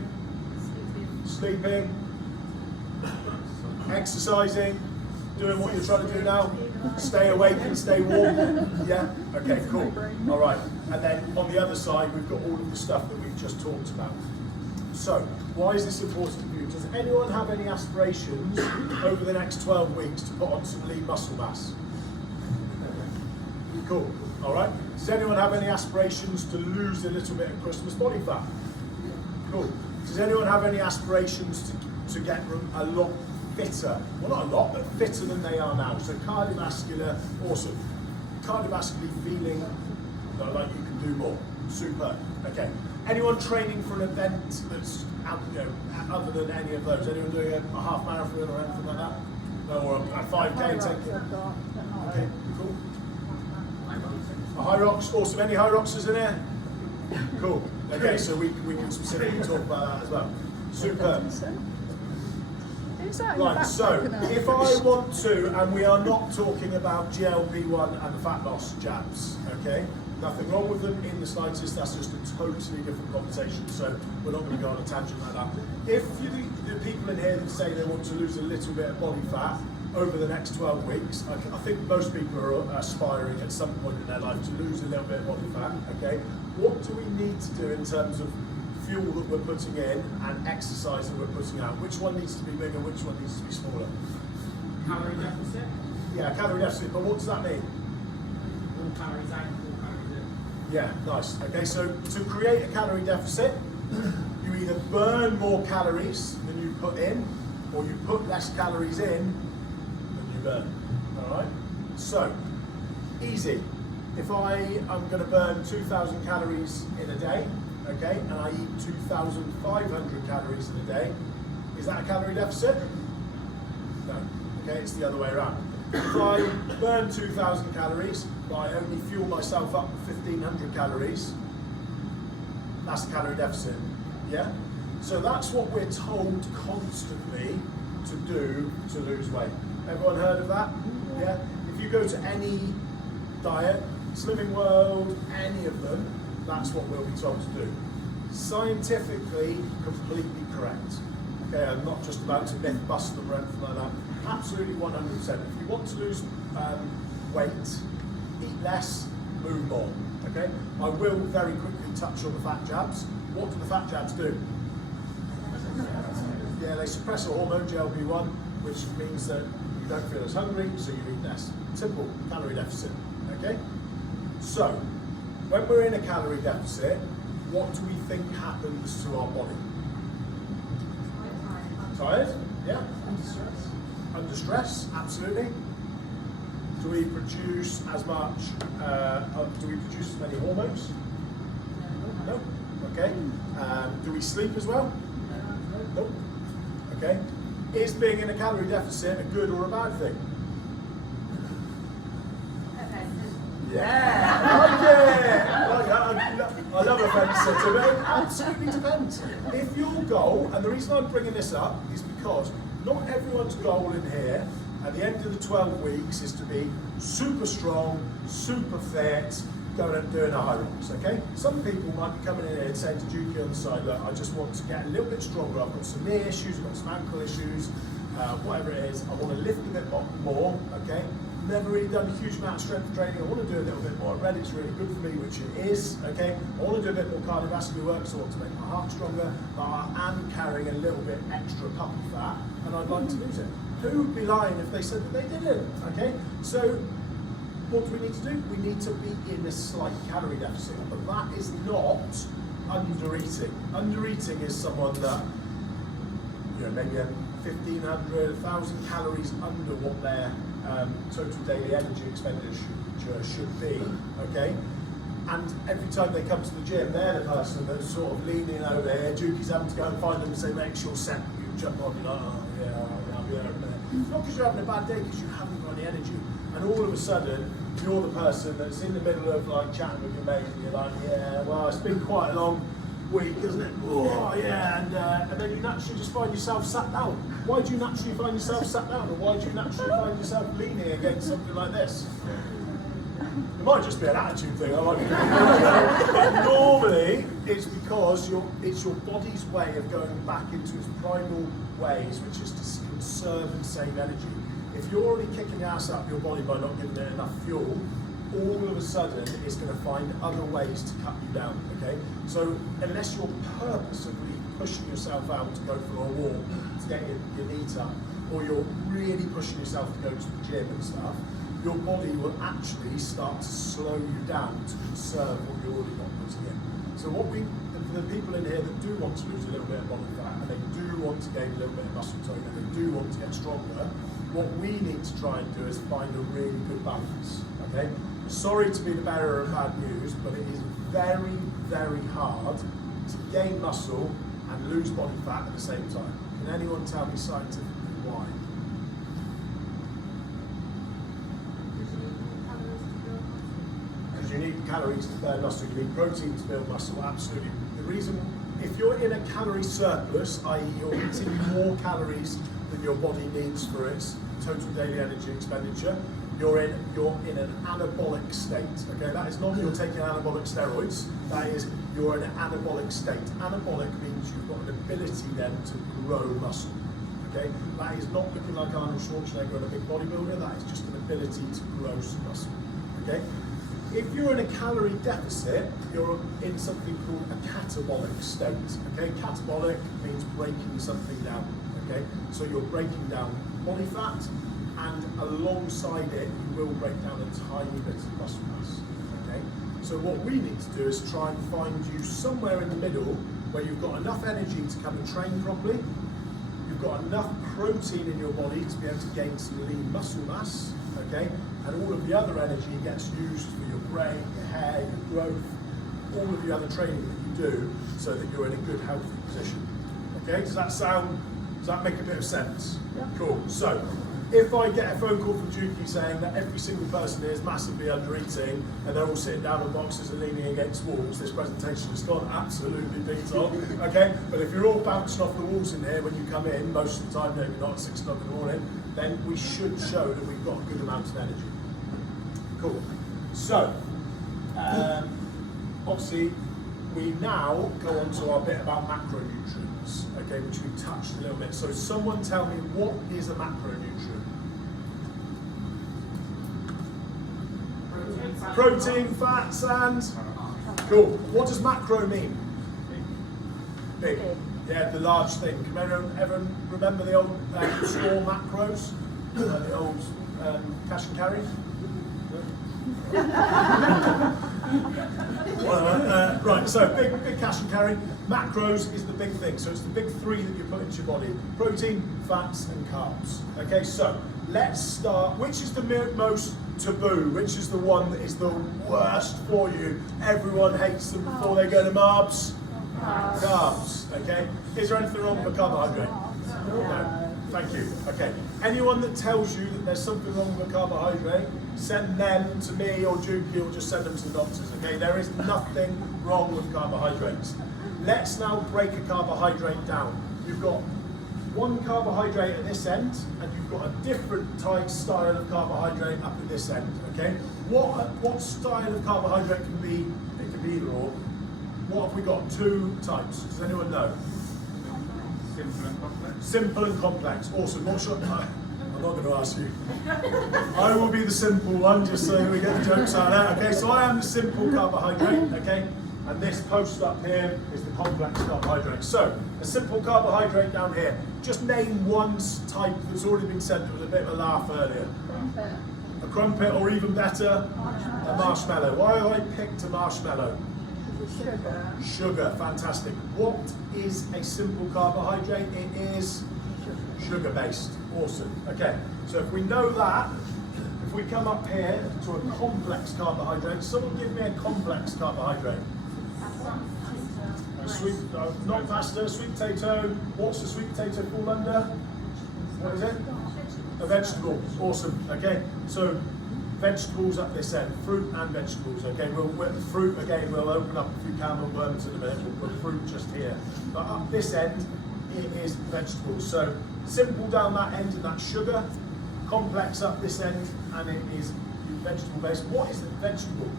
sleeping, exercising, doing what you're trying to do now. Stay awake and stay warm. Yeah? Okay, cool. All right. And then on the other side, we've got all of the stuff that we've just talked about. So, why is this important for you? Does anyone have any aspirations over the next 12 weeks to put on some lean muscle mass? Cool. All right. Does anyone have any aspirations to lose a little bit of Christmas body fat? Cool. Does anyone have any aspirations to get a lot fitter? Well, not a lot, but fitter than they are now. So cardiovascular, awesome. Cardiovascularly feeling like you can do more. Super. Okay. Anyone training for an event that's out, other than any of those? Anyone doing a half marathon or anything like that? No, or a 5K, 10K? Okay, cool. A high rocks, awesome. Any high rocksers in here? Cool. Okay, so we can specifically talk about that as well. Superb. Right, so if I want to, and we are not talking about GLP-1 and the fat loss jabs, okay? Nothing wrong with them in the slightest, that's just a totally different conversation, so we're not going to go on a tangent like that. If the people in here that say they want to lose a little bit of body fat over the next 12 weeks, I think most people are aspiring at some point in their life to lose a little bit of body fat, okay? What do we need to do in terms of fuel that we're putting in and exercise that we're putting out? Which one needs to be bigger, which one needs to be smaller? Calorie deficit. Yeah, calorie deficit, but what does that mean? More calories out, more calories in. Yeah, nice. Okay, so to create a calorie deficit, you either burn more calories than you put in, or you put less calories in than you burn. All right? So, easy. If I'm going to burn 2,000 calories in a day, okay, and I eat 2,500 calories in a day, is that a calorie deficit? No. Okay, it's the other way around. If I burn 2,000 calories, but I only fuel myself up with 1,500 calories, that's a calorie deficit. Yeah? So that's what we're told constantly to do to lose weight. Everyone heard of that? Yeah? If you go to any diet, Slimming World, any of them, that's what we'll be told to do. Scientifically, completely correct. Okay, I'm not just about to myth bust them or anything like that. Absolutely 100%. If you want to lose weight, eat less, move more. Okay? I will very quickly touch on the fat jabs. What do the fat jabs do? Yeah, they suppress a hormone, GLP-1, which means that you don't feel as hungry, so you eat less. Simple, calorie deficit. Okay? So, when we're in a calorie deficit, what do we think happens to our body? Tired? Yeah. Under stress, absolutely. Do we produce as much, do we produce as many hormones? No. Okay. Do we sleep as well? No. Okay. Is being in a calorie deficit a good or a bad thing? Yeah, I love offensive, but it absolutely depends. If your goal, and the reason I'm bringing this up is because not everyone's goal in here at the end of the 12 weeks is to be super strong, super fit, going and doing a high rocks, okay? Some people might be coming in here and saying to Juki on the side, look, I just want to get a little bit stronger, I've got some knee issues, I've got some ankle issues, whatever it is, I want to lift a bit more, okay? Never really done a huge amount of strength training. I want to do a little bit more. I read it's really good for me, which it is, okay? I want to do a bit more cardiovascular work, so I want to make my heart stronger, but I am carrying a little bit extra puppy fat, and I'd like to lose it. Who would be lying if they said that they didn't, okay? So, what do we need to do? We need to be in a slight calorie deficit, but that is not under-eating. Under-eating is someone that, maybe 1,500, 1,000 calories under what their total daily energy expenditure should be, okay? And every time they come to the gym, they're the person that's sort of leaning over here. Juki's having to go and find them and say, make sure set. You jump on, you're like, oh, yeah, I'll be there in a minute. Not because you're having a bad day, because you haven't got any energy. And all of a sudden, you're the person that's in the middle of like chatting with your mate, and you're like, yeah, well, it's been quite a long weak, isn't it? Oh yeah, and then you naturally just find yourself sat down. Why do you naturally find yourself sat down, or why do you naturally find yourself leaning against something like this? It might just be an attitude thing. I like it. But normally, it's because it's your body's way of going back into its primal ways, which is to conserve and save energy. If you're already kicking the ass up your body by not giving it enough fuel, all of a sudden it's going to find other ways to cut you down, okay? So unless you're purposefully pushing yourself out to go for a walk, to get your neat up, or you're really pushing yourself to go to the gym and stuff, your body will actually start to slow you down to conserve what you're already not putting in. So for the people in here that do want to lose a little bit of body fat, and they do want to gain a little bit of muscle tone, and they do want to get stronger, what we need to try and do is find a really good balance, okay? Sorry to be the bearer of bad news, but it is very, very hard to gain muscle and lose body fat at the same time. Can anyone tell me scientifically why? Because you need calories to burn muscle, you need protein to build muscle, absolutely. The reason, if you're in a calorie surplus, i.e. you're eating more calories than your body needs for its total daily energy expenditure, you're in an anabolic state. Okay, that is not you're taking anabolic steroids, that is you're in an anabolic state. Anabolic means you've got an ability then to grow muscle. Okay, that is not looking like Arnold Schwarzenegger and a big bodybuilder, that is just an ability to grow some muscle. Okay? If you're in a calorie deficit, you're in something called a catabolic state. Okay, catabolic means breaking something down. Okay, so you're breaking down body fat, and alongside it, you will break down a tiny bit of muscle mass. Okay, so what we need to do is try and find you somewhere in the middle where you've got enough energy to come and train properly, you've got enough protein in your body to be able to gain some lean muscle mass. Okay, and all of the other energy gets used for your brain, your hair, your growth, all of the other training that you do, so that you're in a good, healthy position. Okay, does that make a bit of sense? Yeah. Cool. So, if I get a phone call from Juki saying that every single person here is massively under-eating and they're all sitting down on boxes and leaning against walls, this presentation has gone absolutely beat on. Okay, but if you're all bouncing off the walls in here when you come in, most of the time, maybe not at 6 o'clock in the morning, then we should show that we've got a good amount of energy. Cool. So, obviously, we now go on to our bit about macronutrients, okay, which we touched a little bit. So someone tell me, what is a macronutrient? Protein, fats, and? Cool. What does macro mean? Big. Yeah, the large thing. Can everyone remember the old store macros? The old cash and carry? Right, so big cash and carry. Macros is the big thing. So it's the big three that you put into your body: protein, fats, and carbs. Okay, so let's start. Which is the most taboo? Which is the one that is the worst for you? Everyone hates them before they go to marbs. Carbs. Okay. Is there anything wrong with a carbohydrate? No. Thank you. Okay. Anyone that tells you that there's something wrong with a carbohydrate, send them to me or Juki, or just send them to the doctors. Okay. There is nothing wrong with carbohydrates. Let's now break a carbohydrate down. You've got one carbohydrate at this end, and you've got a different style of carbohydrate up at this end. Okay. What style of carbohydrate can be? It can be either or. What have we got? Two types. Does anyone know? Simple and complex. Simple and complex. Awesome. What's your? I'm not going to ask you. I will be the simple one, just so we get the jokes out there. Okay, so I am the simple carbohydrate. Okay, and this post up here is the complex carbohydrate. So a simple carbohydrate down here. Just name one type that's already been said. There was a bit of a laugh earlier. A crumpet, or even better, a marshmallow. Why have I picked a marshmallow? Sugar, fantastic. What is a simple carbohydrate? It is sugar-based. Awesome. Okay, so if we know that, if we come up here to a complex carbohydrate, someone give me a complex carbohydrate. Not pasta, sweet potato. What's the sweet potato fall under? What is it? A vegetable. Awesome. Okay, so Vegetables at this end, fruit and vegetables. Okay, fruit again. We'll open up a few camel worms in a minute. We'll put fruit just here. But up this end, it is vegetables. So simple down that end, and that's sugar. Complex up this end, and it is vegetable based. What is the vegetable?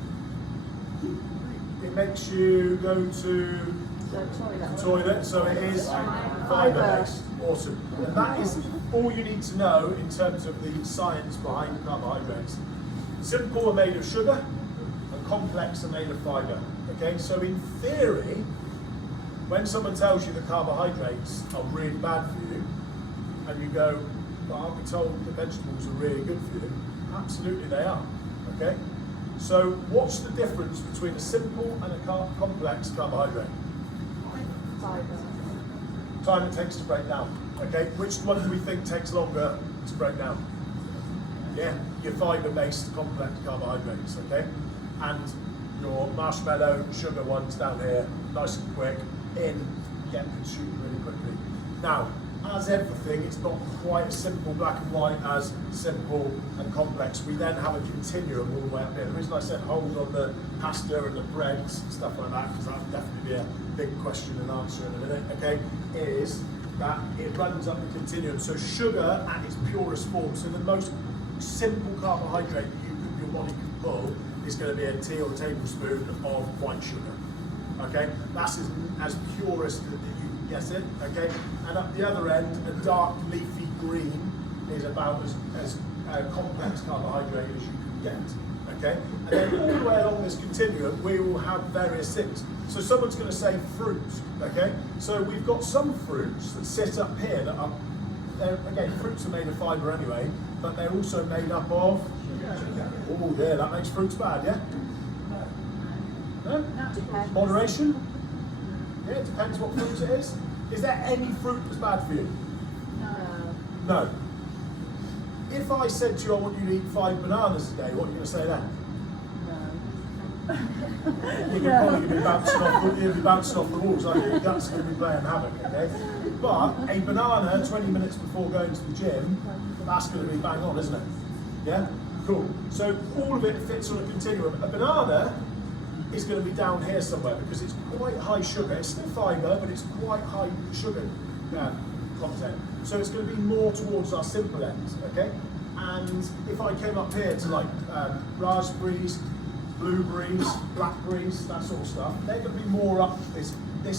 It makes you go to the toilet, so it is fibre based. Awesome. And that is all you need to know in terms of the science behind carbohydrates. Simple are made of sugar, and complex are made of fibre. Okay, so in theory, when someone tells you that carbohydrates are really bad for you, and you go, "But aren't we told that vegetables are really good for you?" Absolutely, they are. Okay, so what's the difference between a simple and a complex carbohydrate? Time it takes to break down. Okay, which one do we think takes longer to break down? Yeah, your fibre-based complex carbohydrates. Okay, and your marshmallow sugar ones down here, nice and quick, get consumed really quickly. Now, as everything, it's not quite as simple black and white as simple and complex. We then have a continuum all the way up here. The reason I said hold on the pasta and the breads and stuff like that, because that would definitely be a big question and answer in a minute, okay, is that it runs up the continuum. So sugar at its purest form, so the most simple carbohydrate that your body can pull is going to be a tea or a tablespoon of white sugar. Okay, that's as purest that you can get it. Okay, and at the other end, a dark leafy green is about as complex carbohydrate as you can get. Okay, and then all the way along this continuum, we will have various things. So someone's going to say fruit. Okay, so we've got some fruits that sit up here that are, again, fruits are made of fibre anyway, but they're also made up of. Oh yeah, that makes fruits bad, yeah. No? Moderation? Yeah, it depends what fruit it is. Is there any fruit that's bad for you? No. If I said to you, I want you to eat 5 bananas a day, what are you going to say then? You're probably going to be bouncing off the walls, like your guts going to be playing havoc, okay? But a banana 20 minutes before going to the gym, that's going to be bang on, isn't it? Yeah? Cool. So all of it fits on a continuum. A banana is going to be down here somewhere because it's quite high sugar. It's still fibre, but it's quite high sugar content. So it's going to be more towards our simple ends, okay? And if I came up here to like raspberries, blueberries, blackberries, that sort of stuff, they're going to be more up this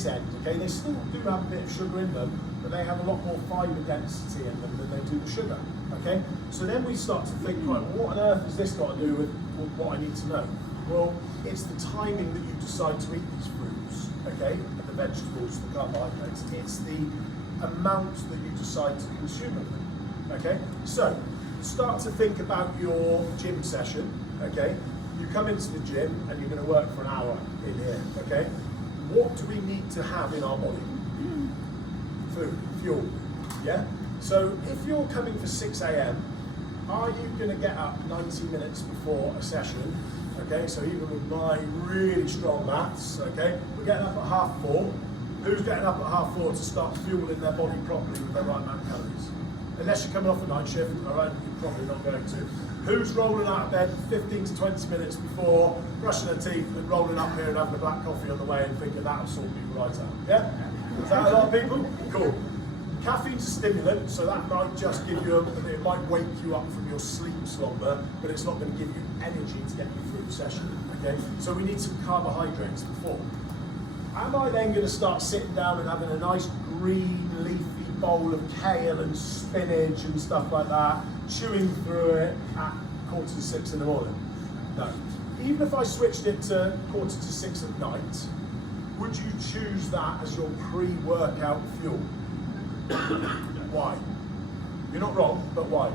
end, okay? They still do have a bit of sugar in them, but they have a lot more fibre density in them than they do the sugar, okay? So then we start to think, right, what on earth has this got to do with what I need to know? Well, it's the timing that you decide to eat these fruits, okay? The vegetables, the carbohydrates. It's the amount that you decide to consume of them, okay? So, start to think about your gym session, okay? You come into the gym and you're going to work for an hour in here, okay? What do we need to have in our body? Food, fuel, yeah? So if you're coming for 6 a.m, are you going to get up 90 minutes before a session? Okay, so even with my really strong maths, okay, we're getting up at 4:30. Who's getting up at 4:30 to start fueling their body properly with the right amount of calories? Unless you're coming off a night shift, all right, you're probably not going to. Who's rolling out of bed 15 to 20 minutes before, brushing their teeth and rolling up here and having a black coffee on the way and thinking that'll sort people right out? Yeah? Is that a lot of people? Cool. Caffeine's a stimulant, so that might just give you, it might wake you up from your sleep slumber, but it's not going to give you energy to get you through the session, okay? So we need some carbohydrates before. Am I then going to start sitting down and having a nice green leafy bowl of kale and spinach and stuff like that, chewing through it at 5:45 in the morning? No. Even if I switched it to 5:45 at night, would you choose that as your pre-workout fuel? Why? You're not wrong, but why?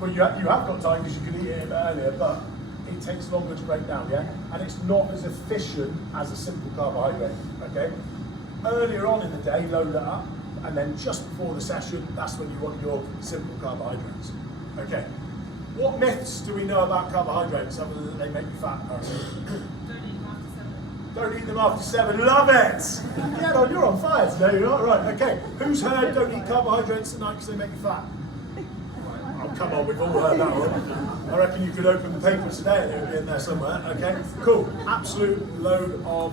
Well, you have got time because you can eat it a bit earlier, but it takes longer to break down, yeah? And it's not as efficient as a simple carbohydrate, okay? Earlier on in the day, load it up, and then just before the session, that's when you want your simple carbohydrates, okay? What myths do we know about carbohydrates other than they make you fat, apparently? Don't eat them after 7. Love it! Yeah, you're on fire today, you're not right. Okay, who's heard don't eat carbohydrates at night because they make you fat? Oh, come on, we've all heard that one. I reckon you could open the paper today and it would be in there somewhere. Okay, cool. Absolute load of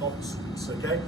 nonsense. Okay.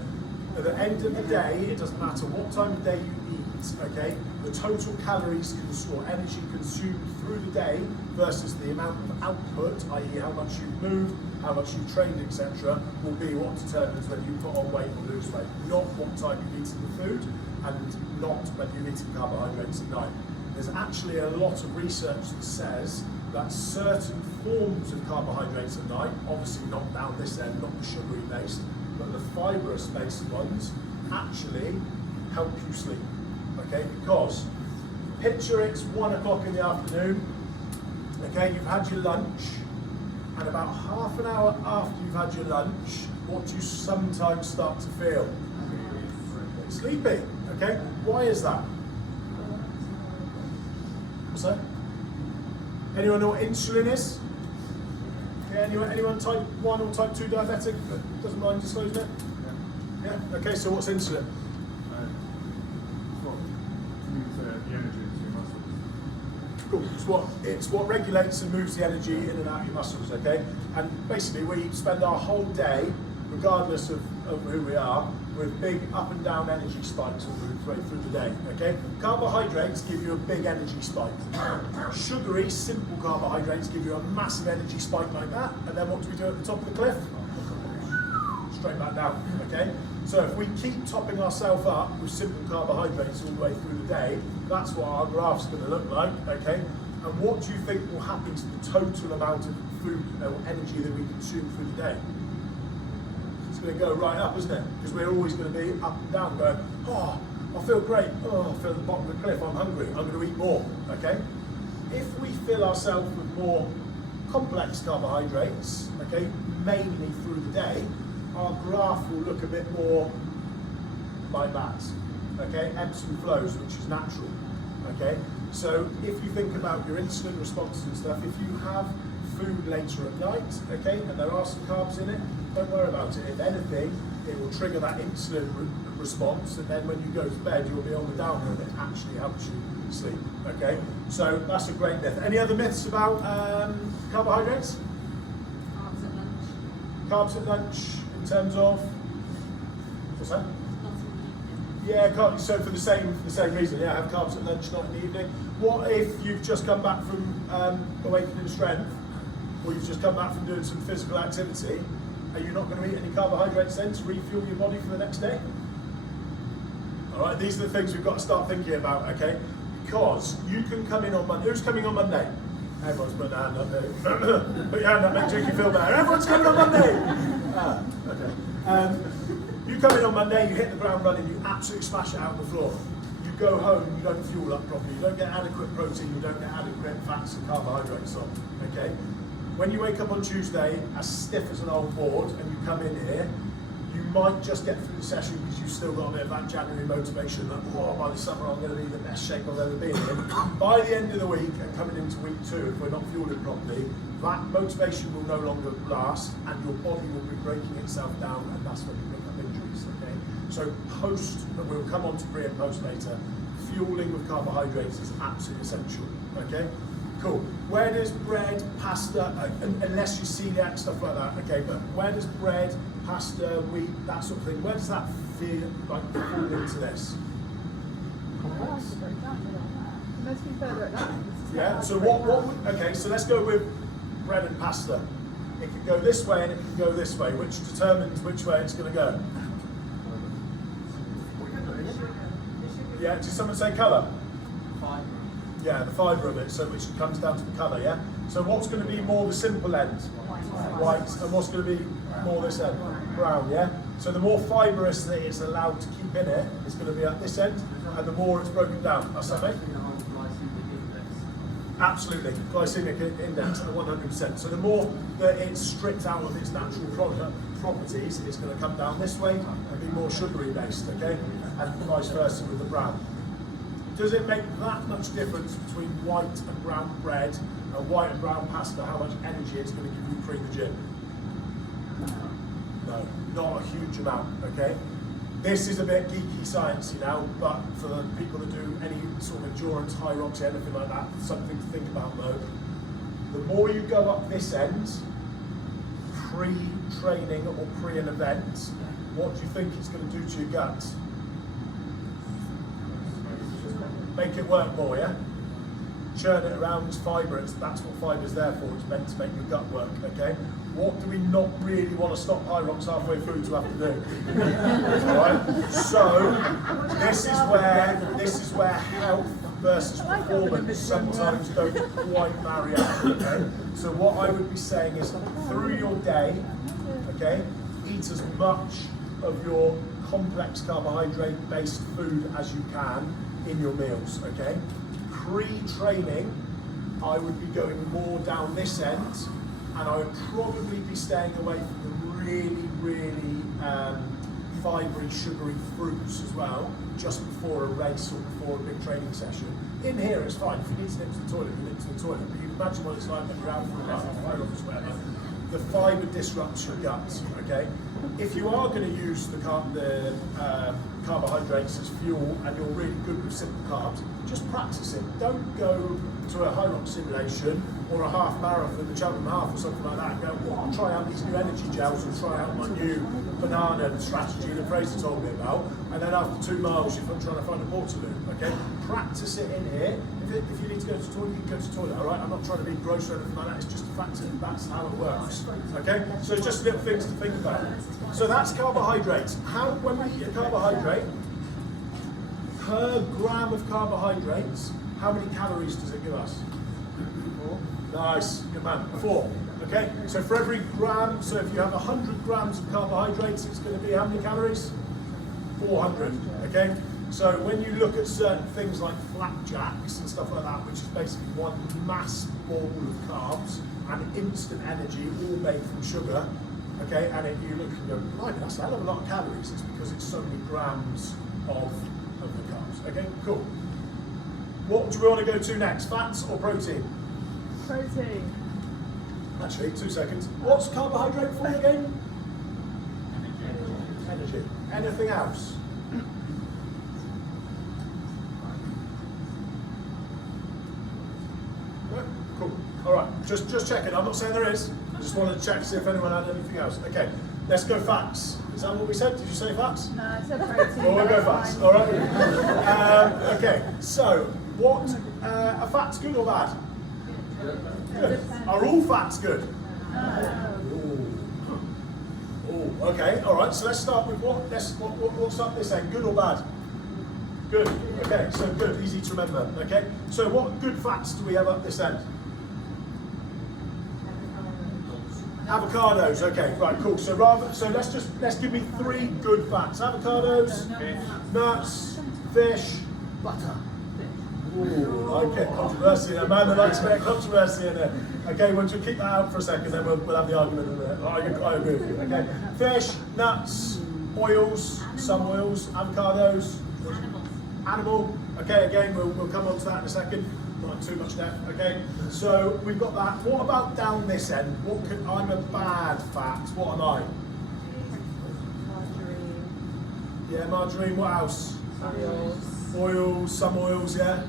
At the end of the day, it doesn't matter what time of day you eat. Okay, the total calories or energy consumed through the day versus the amount of output, i.e., how much you've moved, how much you've trained, etc., will be what determines whether you put on weight or lose weight. Not what time you've eaten the food, and not whether you've eaten carbohydrates at night. There's actually a lot of research that says that certain forms of carbohydrates at night, obviously not down this end, not the sugary based, but the fibrous based ones, actually help you sleep. Okay, because picture it's 1 o'clock in the afternoon. Okay, you've had your lunch, and about half an hour after you've had your lunch, what do you sometimes start to feel? Sleepy. Okay, why is that? What's that? Anyone know what insulin is? Yeah, anyone type 1 or type 2 diabetic that doesn't mind disclosing it? Yeah. Okay, so what's insulin? Moves the energy into your muscles. Cool. It's what regulates and moves the energy in and out of your muscles, okay? And basically we spend our whole day, regardless of who we are, with big up and down energy spikes all the way through the day, okay? Carbohydrates give you a big energy spike. Sugary, simple carbohydrates give you a massive energy spike like that, and then what do we do at the top of the cliff? Straight back down, okay? So if we keep topping ourselves up with simple carbohydrates all the way through the day, that's what our graph's going to look like, okay? And what do you think will happen to the total amount of food or energy that we consume through the day? It's going to go right up, isn't it? Because we're always going to be up and down, going, oh, I feel great, oh, I feel at the bottom of the cliff, I'm hungry, I'm going to eat more, okay? If we fill ourselves with more complex carbohydrates, okay, mainly through the day, our graph will look a bit more like that, okay? Ebbs and flows, which is natural, okay? So if you think about your insulin responses and stuff, if you have food later at night, okay, and there are some carbs in it, don't worry about it. If anything, it will trigger that insulin response, and then when you go to bed, you'll be on the downhill, and it actually helps you sleep, okay? So that's a great myth. Any other myths about carbohydrates? Carbs at lunch. Carbs at lunch, in terms of, what's that? Not in the evening. Yeah, so for the same reason, yeah, have carbs at lunch, not in the evening. What if you've just come back from awakening strength, or you've just come back from doing some physical activity? Are you not going to eat any carbohydrates then to refuel your body for the next day? All right, these are the things we've got to start thinking about, okay? Because you can come in on Monday. Who's coming on Monday? Everyone's putting their hand up there. Put your hand up, make Jackie feel better. Everyone's coming on Monday! Okay. You come in on Monday, you hit the ground running, you absolutely smash it out on the floor. You go home, you don't fuel up properly, you don't get adequate protein, you don't get adequate fats and carbohydrates on, okay? When you wake up on Tuesday as stiff as an old board and you come in here, you might just get through the session because you've still got a bit of that January motivation that, oh, by the summer I'm going to be in the best shape I've ever been in. By the end of the week and coming into week 2, if we're not fueling properly, that motivation will no longer last and your body will be breaking itself down, and that's when you pick up injuries, okay? So post, and we'll come on to pre and post later, fueling with carbohydrates is absolutely essential, okay? Cool. Where does bread, pasta, unless you celiac, stuff like that, okay, but where does bread, pasta, wheat, that sort of thing, where does that feel like fall into this? It must be further at night. Yeah, so what would, okay, so let's go with bread and pasta. It can go this way and it can go this way, which determines which way it's going to go. Yeah, did someone say colour? Fibre. Yeah, the fibre of it, so which comes down to the colour, yeah? So what's going to be more the simple end? White. And what's going to be more this end? Brown, yeah? So the more fibrous that it's allowed to keep in it, it's going to be at this end, and the more it's broken down. That's that, mate? Absolutely, glycemic index at 100%. So the more that it's stripped out of its natural properties, it's going to come down this way and be more sugary based, okay? And vice versa with the brown. Does it make that much difference between white and brown bread and white and brown pasta, how much energy it's going to give you pre the gym? No, not a huge amount, okay? This is a bit geeky sciencey now, but for the people that do any sort of endurance, high rocks, anything like that, something to think about though. The more you go up this end, pre-training or pre an event, what do you think it's going to do to your gut? Make it work more, yeah? Churn it around, fibre, that's what fibre's there for, it's meant to make your gut work, okay? What do we not really want to stop high rocks halfway through to have to do? Alright? So, this is where health versus performance sometimes don't quite marry up, okay? So what I would be saying is, through your day, okay, eat as much of your complex carbohydrate-based food as you can in your meals, okay? Pre-training, I would be going more down this end, and I would probably be staying away from the really fibrous, sugary fruits as well, just before a race or before a big training session. In here, it's fine. If you need to nip to the toilet, you nip to the toilet. But you can imagine what it's like when you're out for a run, or whatever. The fibre disrupts your gut, okay? If you are going to use the carbohydrates as fuel and you're really good with simple carbs, just practice it. Don't go to a high rock simulation or a half marathon, the Cheltenham Half or something like that and go, well, I'll try out these new energy gels and try out my new banana strategy that Fraser told me about, and then after 2 miles you're trying to find a Waterloo, okay? Practice it in here. If you need to go to the toilet, you can go to the toilet, alright? I'm not trying to be gross or anything like that, it's just a fact that that's how it works, okay? So just little things to think about. So that's carbohydrates. When we eat a carbohydrate, per gram of carbohydrates, how many calories does it give us? 4. Nice, good man. 4. Okay, so for every gram, so if you have 100 grams of carbohydrates, it's going to be how many calories? 400. Okay, so when you look at certain things like flapjacks and stuff like that, which is basically one mass ball of carbs and instant energy, all made from sugar. Okay, and you look and go, blimey, that's a hell of a lot of calories. It's because it's so many grams of the carbs. Okay, cool. What do we want to go to next? Fats or protein? Protein. Actually, 2 seconds. What's carbohydrate for again? Energy. Anything else? No? Cool. All right. Just checking. I'm not saying there is. I just wanted to check to see if anyone had anything else. Okay. Let's go fats. Is that what we said? Did you say fats? No, I said protein. Well, we'll go fats. All right. Okay. So, what? Are fats good or bad? Good. Are all fats good? Ooh, okay, all right. So let's start with what's up this end? Good or bad? Good. Okay, so good, easy to remember. Okay, so what good fats do we have up this end? Avocados. Okay, right, cool. So let's give me 3 good fats. Avocados, nuts, fish, Butter. Ooh, okay, controversy. A man that likes a bit of controversy in there. Okay, we'll just keep that out for a second, then we'll have the argument in a minute. I agree with you. Okay, fish, nuts, oils, some oils, avocados, animal. Okay, again, we'll come on to that in a second. Not too much depth. Okay, so we've got that. What about down this end? I'm a bad fat. What am I? Margarine. Yeah, margarine. What else? Oils. Oils, some oils, yeah.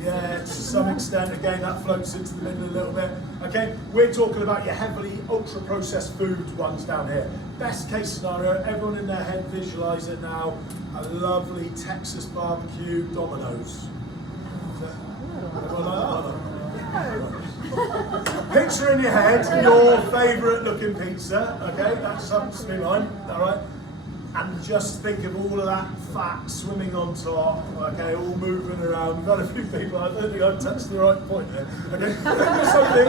Yeah, to some extent, again, that floats into the middle a little bit. Okay, we're talking about your heavily ultra-processed food ones down here. Best case scenario, everyone in their head visualise it now, a lovely Texas barbecue Domino's. Picture in your head your favourite looking pizza, okay, that's something to be mine, alright? And just think of all of that fat swimming on top, okay, all moving around. We've got a few people, I don't think I've touched the right point there. Okay, something,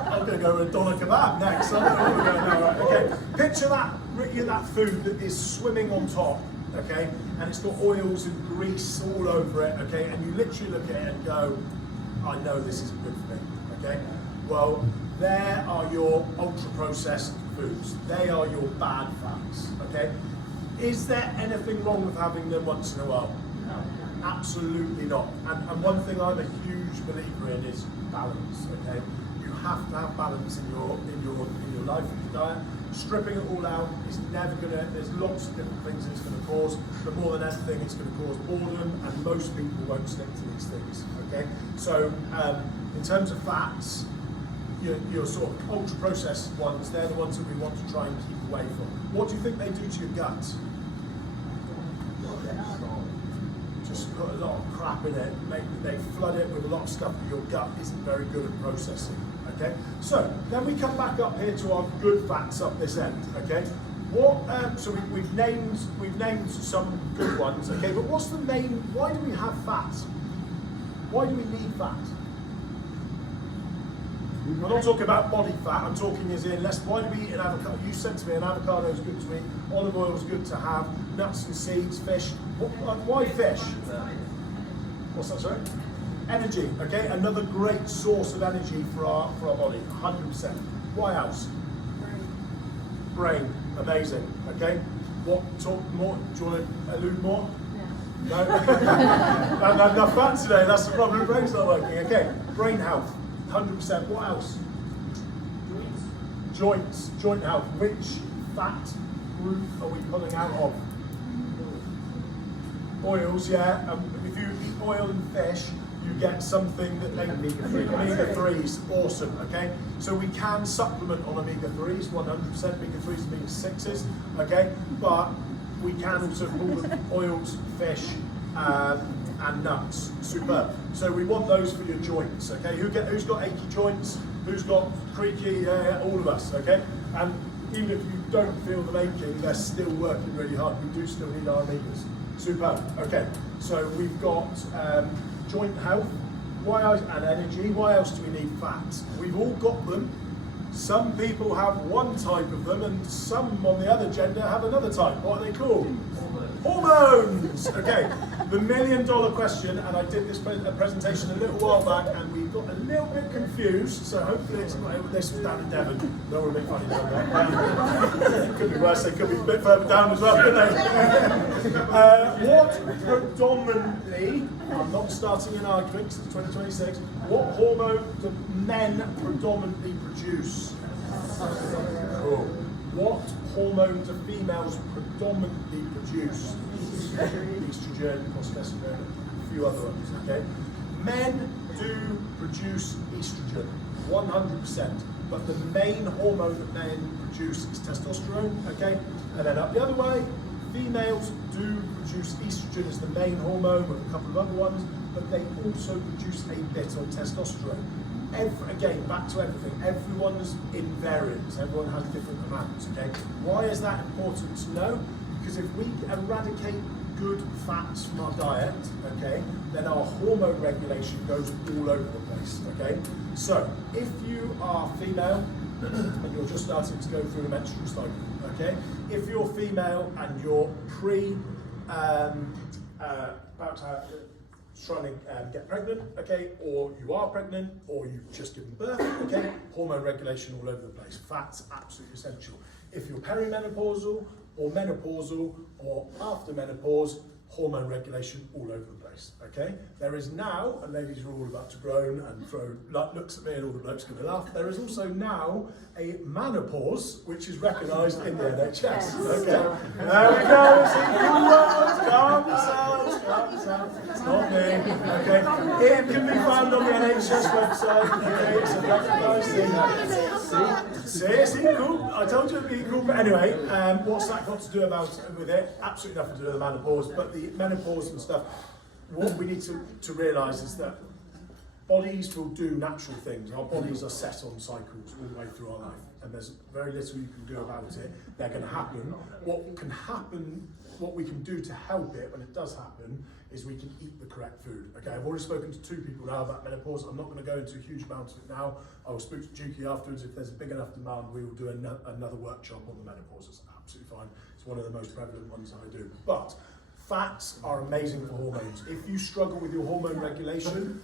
I'm going to go with doner kebab next. Right. Okay, picture that food that is swimming on top, okay, and it's got oils and grease all over it, okay, and you literally look at it and go, I know this isn't good for me, okay? Well, there are your ultra-processed foods. They are your bad fats, okay? Is there anything wrong with having them once in a while? No. Absolutely not. And one thing I'm a huge believer in is balance, okay? You have to have balance in your life, in your diet. Stripping it all out is never gonna. There's lots of different things it's gonna cause, but more than anything, it's gonna cause boredom, and most people won't stick to these things. Okay, so in terms of fats, your sort of ultra processed ones, they're the ones that we want to try and keep away from. What do you think they do to your gut? Just put a lot of crap in it. They flood it with a lot of stuff that your gut isn't very good at processing. Okay, so then we come back up here to our good fats up this end. Okay, what? So we've named some good ones. Okay, but what's the main? Why do we have fat? Why do we need fat? I'm not talking about body fat. I'm talking as in why do we eat an avocado? You said to me an avocado is good to eat. Olive oil is good to have. Nuts and seeds, fish. Why fish? What's that, sorry? Energy, okay? Another great source of energy for our body, 100%. Why else? Brain, amazing, okay? Talk more? Do you want to allude more? No? I haven't had enough fat today, that's the problem, the brain's not working. Okay, brain health, 100%. What else? Joints, joint health. Which fat group are we pulling out of? Oils, yeah. If you eat oil and fish, you get something that they omega-3s, awesome, okay? So we can supplement on omega-3s, 100% omega-3s and omega-6s, okay? But we can also pull the oils, fish, and nuts, superb. So we want those for your joints, okay? Who's got achy joints? Who's got creaky? All of us, okay? And even if you don't feel them aching, they're still working really hard. We do still need our omegas. Superb. Okay, so we've got joint health, and energy. Why else do we need fats? We've all got them. Some people have one type of them, and some on the other gender have another type. What are they called? Hormones. Okay, the $1 million question, and I did this presentation a little while back, and we got a little bit confused. So hopefully it's not. This was down in Devon. Don't want to make funny down there. Could be worse. They could be a bit further down as well, couldn't they? What predominantly? I'm not starting an argument. 'Cause it's 2026. What hormone do men predominantly produce? Cool. What hormone do females predominantly produce? Estrogen, progesterone, a few other ones, okay? Men do produce estrogen, 100%, but the main hormone that men produce is testosterone, okay? And then up the other way, females do produce estrogen as the main hormone with a couple of other ones, but they also produce a bit of testosterone. Again, back to everything. Everyone's invariant. Everyone has different amounts. Okay. Why is that important to know? Because if we eradicate good fats from our diet, okay, then our hormone regulation goes all over the place. Okay. So if you are female and you're just starting to go through a menstrual cycle, okay, if you're female and you're about to trying to get pregnant, okay, or you are pregnant, or you've just given birth, okay, hormone regulation all over the place. Fat's absolutely essential. If you're perimenopausal, or menopausal, or after menopause, hormone regulation all over the place, okay? There is now, and ladies are all about to groan and throw looks at me and all the blokes are going to laugh, there is also now a menopause, which is recognised in the NHS, okay? There we go, see, calm yourselves, it's not me, okay? It can be found on the NHS website, okay? It's a recognised thing. See, cool, I told you it'd be cool, but anyway, what's that got to do with it? Absolutely nothing to do with the menopause, but the menopause and stuff, what we need to realise is that bodies will do natural things. Our bodies are set on cycles all the way through our life, and there's very little you can do about it. They're going to happen. What we can do to help it when it does happen is we can eat the correct food. Okay, I've already spoken to 2 people now about menopause. I'm not going to go into a huge amount of it now. I will speak to Juki afterwards. If there's a big enough demand, we will do another workshop on the menopause. It's absolutely fine. It's one of the most prevalent ones that I do. But fats are amazing for hormones. If you struggle with your hormone regulation,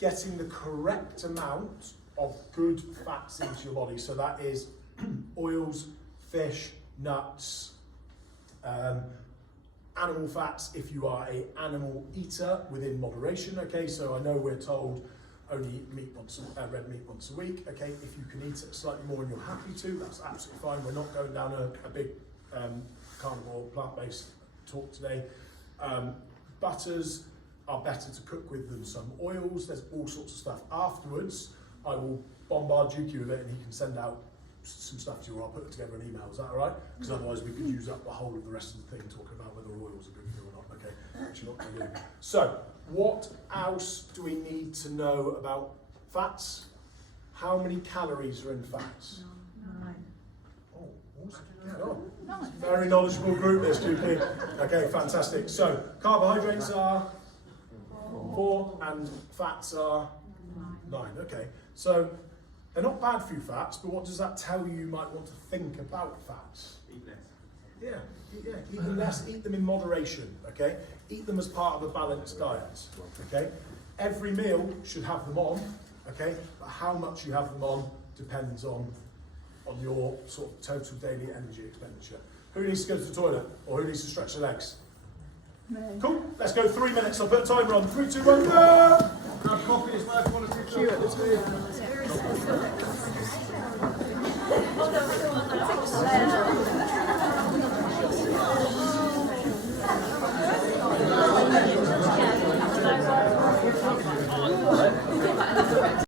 getting the correct amount of good fats into your body, so that is oils, fish, nuts, animal fats if you are an animal eater within moderation, okay? So I know we're told only eat red meat once a week. Okay, if you can eat it slightly more and you're happy to, that's absolutely fine. We're not going down a big carnivore, plant-based talk today. Butters are better to cook with than some oils. There's all sorts of stuff. Afterwards, I will bombard Juki with it and he can send out some stuff to you, or I'll put it together in an email. Is that all right? Because otherwise we could use up the whole of the rest of the thing talking about whether oils are good for you or not. Okay, which you're not going to do. So, what else do we need to know about fats? How many calories are in fats? 9. Oh, awesome. Get on. Nice. Very knowledgeable group, this Juki. Okay, fantastic. So, carbohydrates are 4 and fats are 9. Okay, so they're not bad for you, fats, but what does that tell you might want to think about fats? Eat less. Yeah, eat them less, eat them in moderation, okay? Eat them as part of a balanced diet, okay? Every meal should have them on, okay? But how much you have them on depends on your sort of total daily energy expenditure. Who needs to go to the toilet? Or who needs to stretch their legs? Me. Cool, let's go 3 minutes. I'll put a timer on. 3, 2, 1, go! Grab coffee as well if you want to take Cute.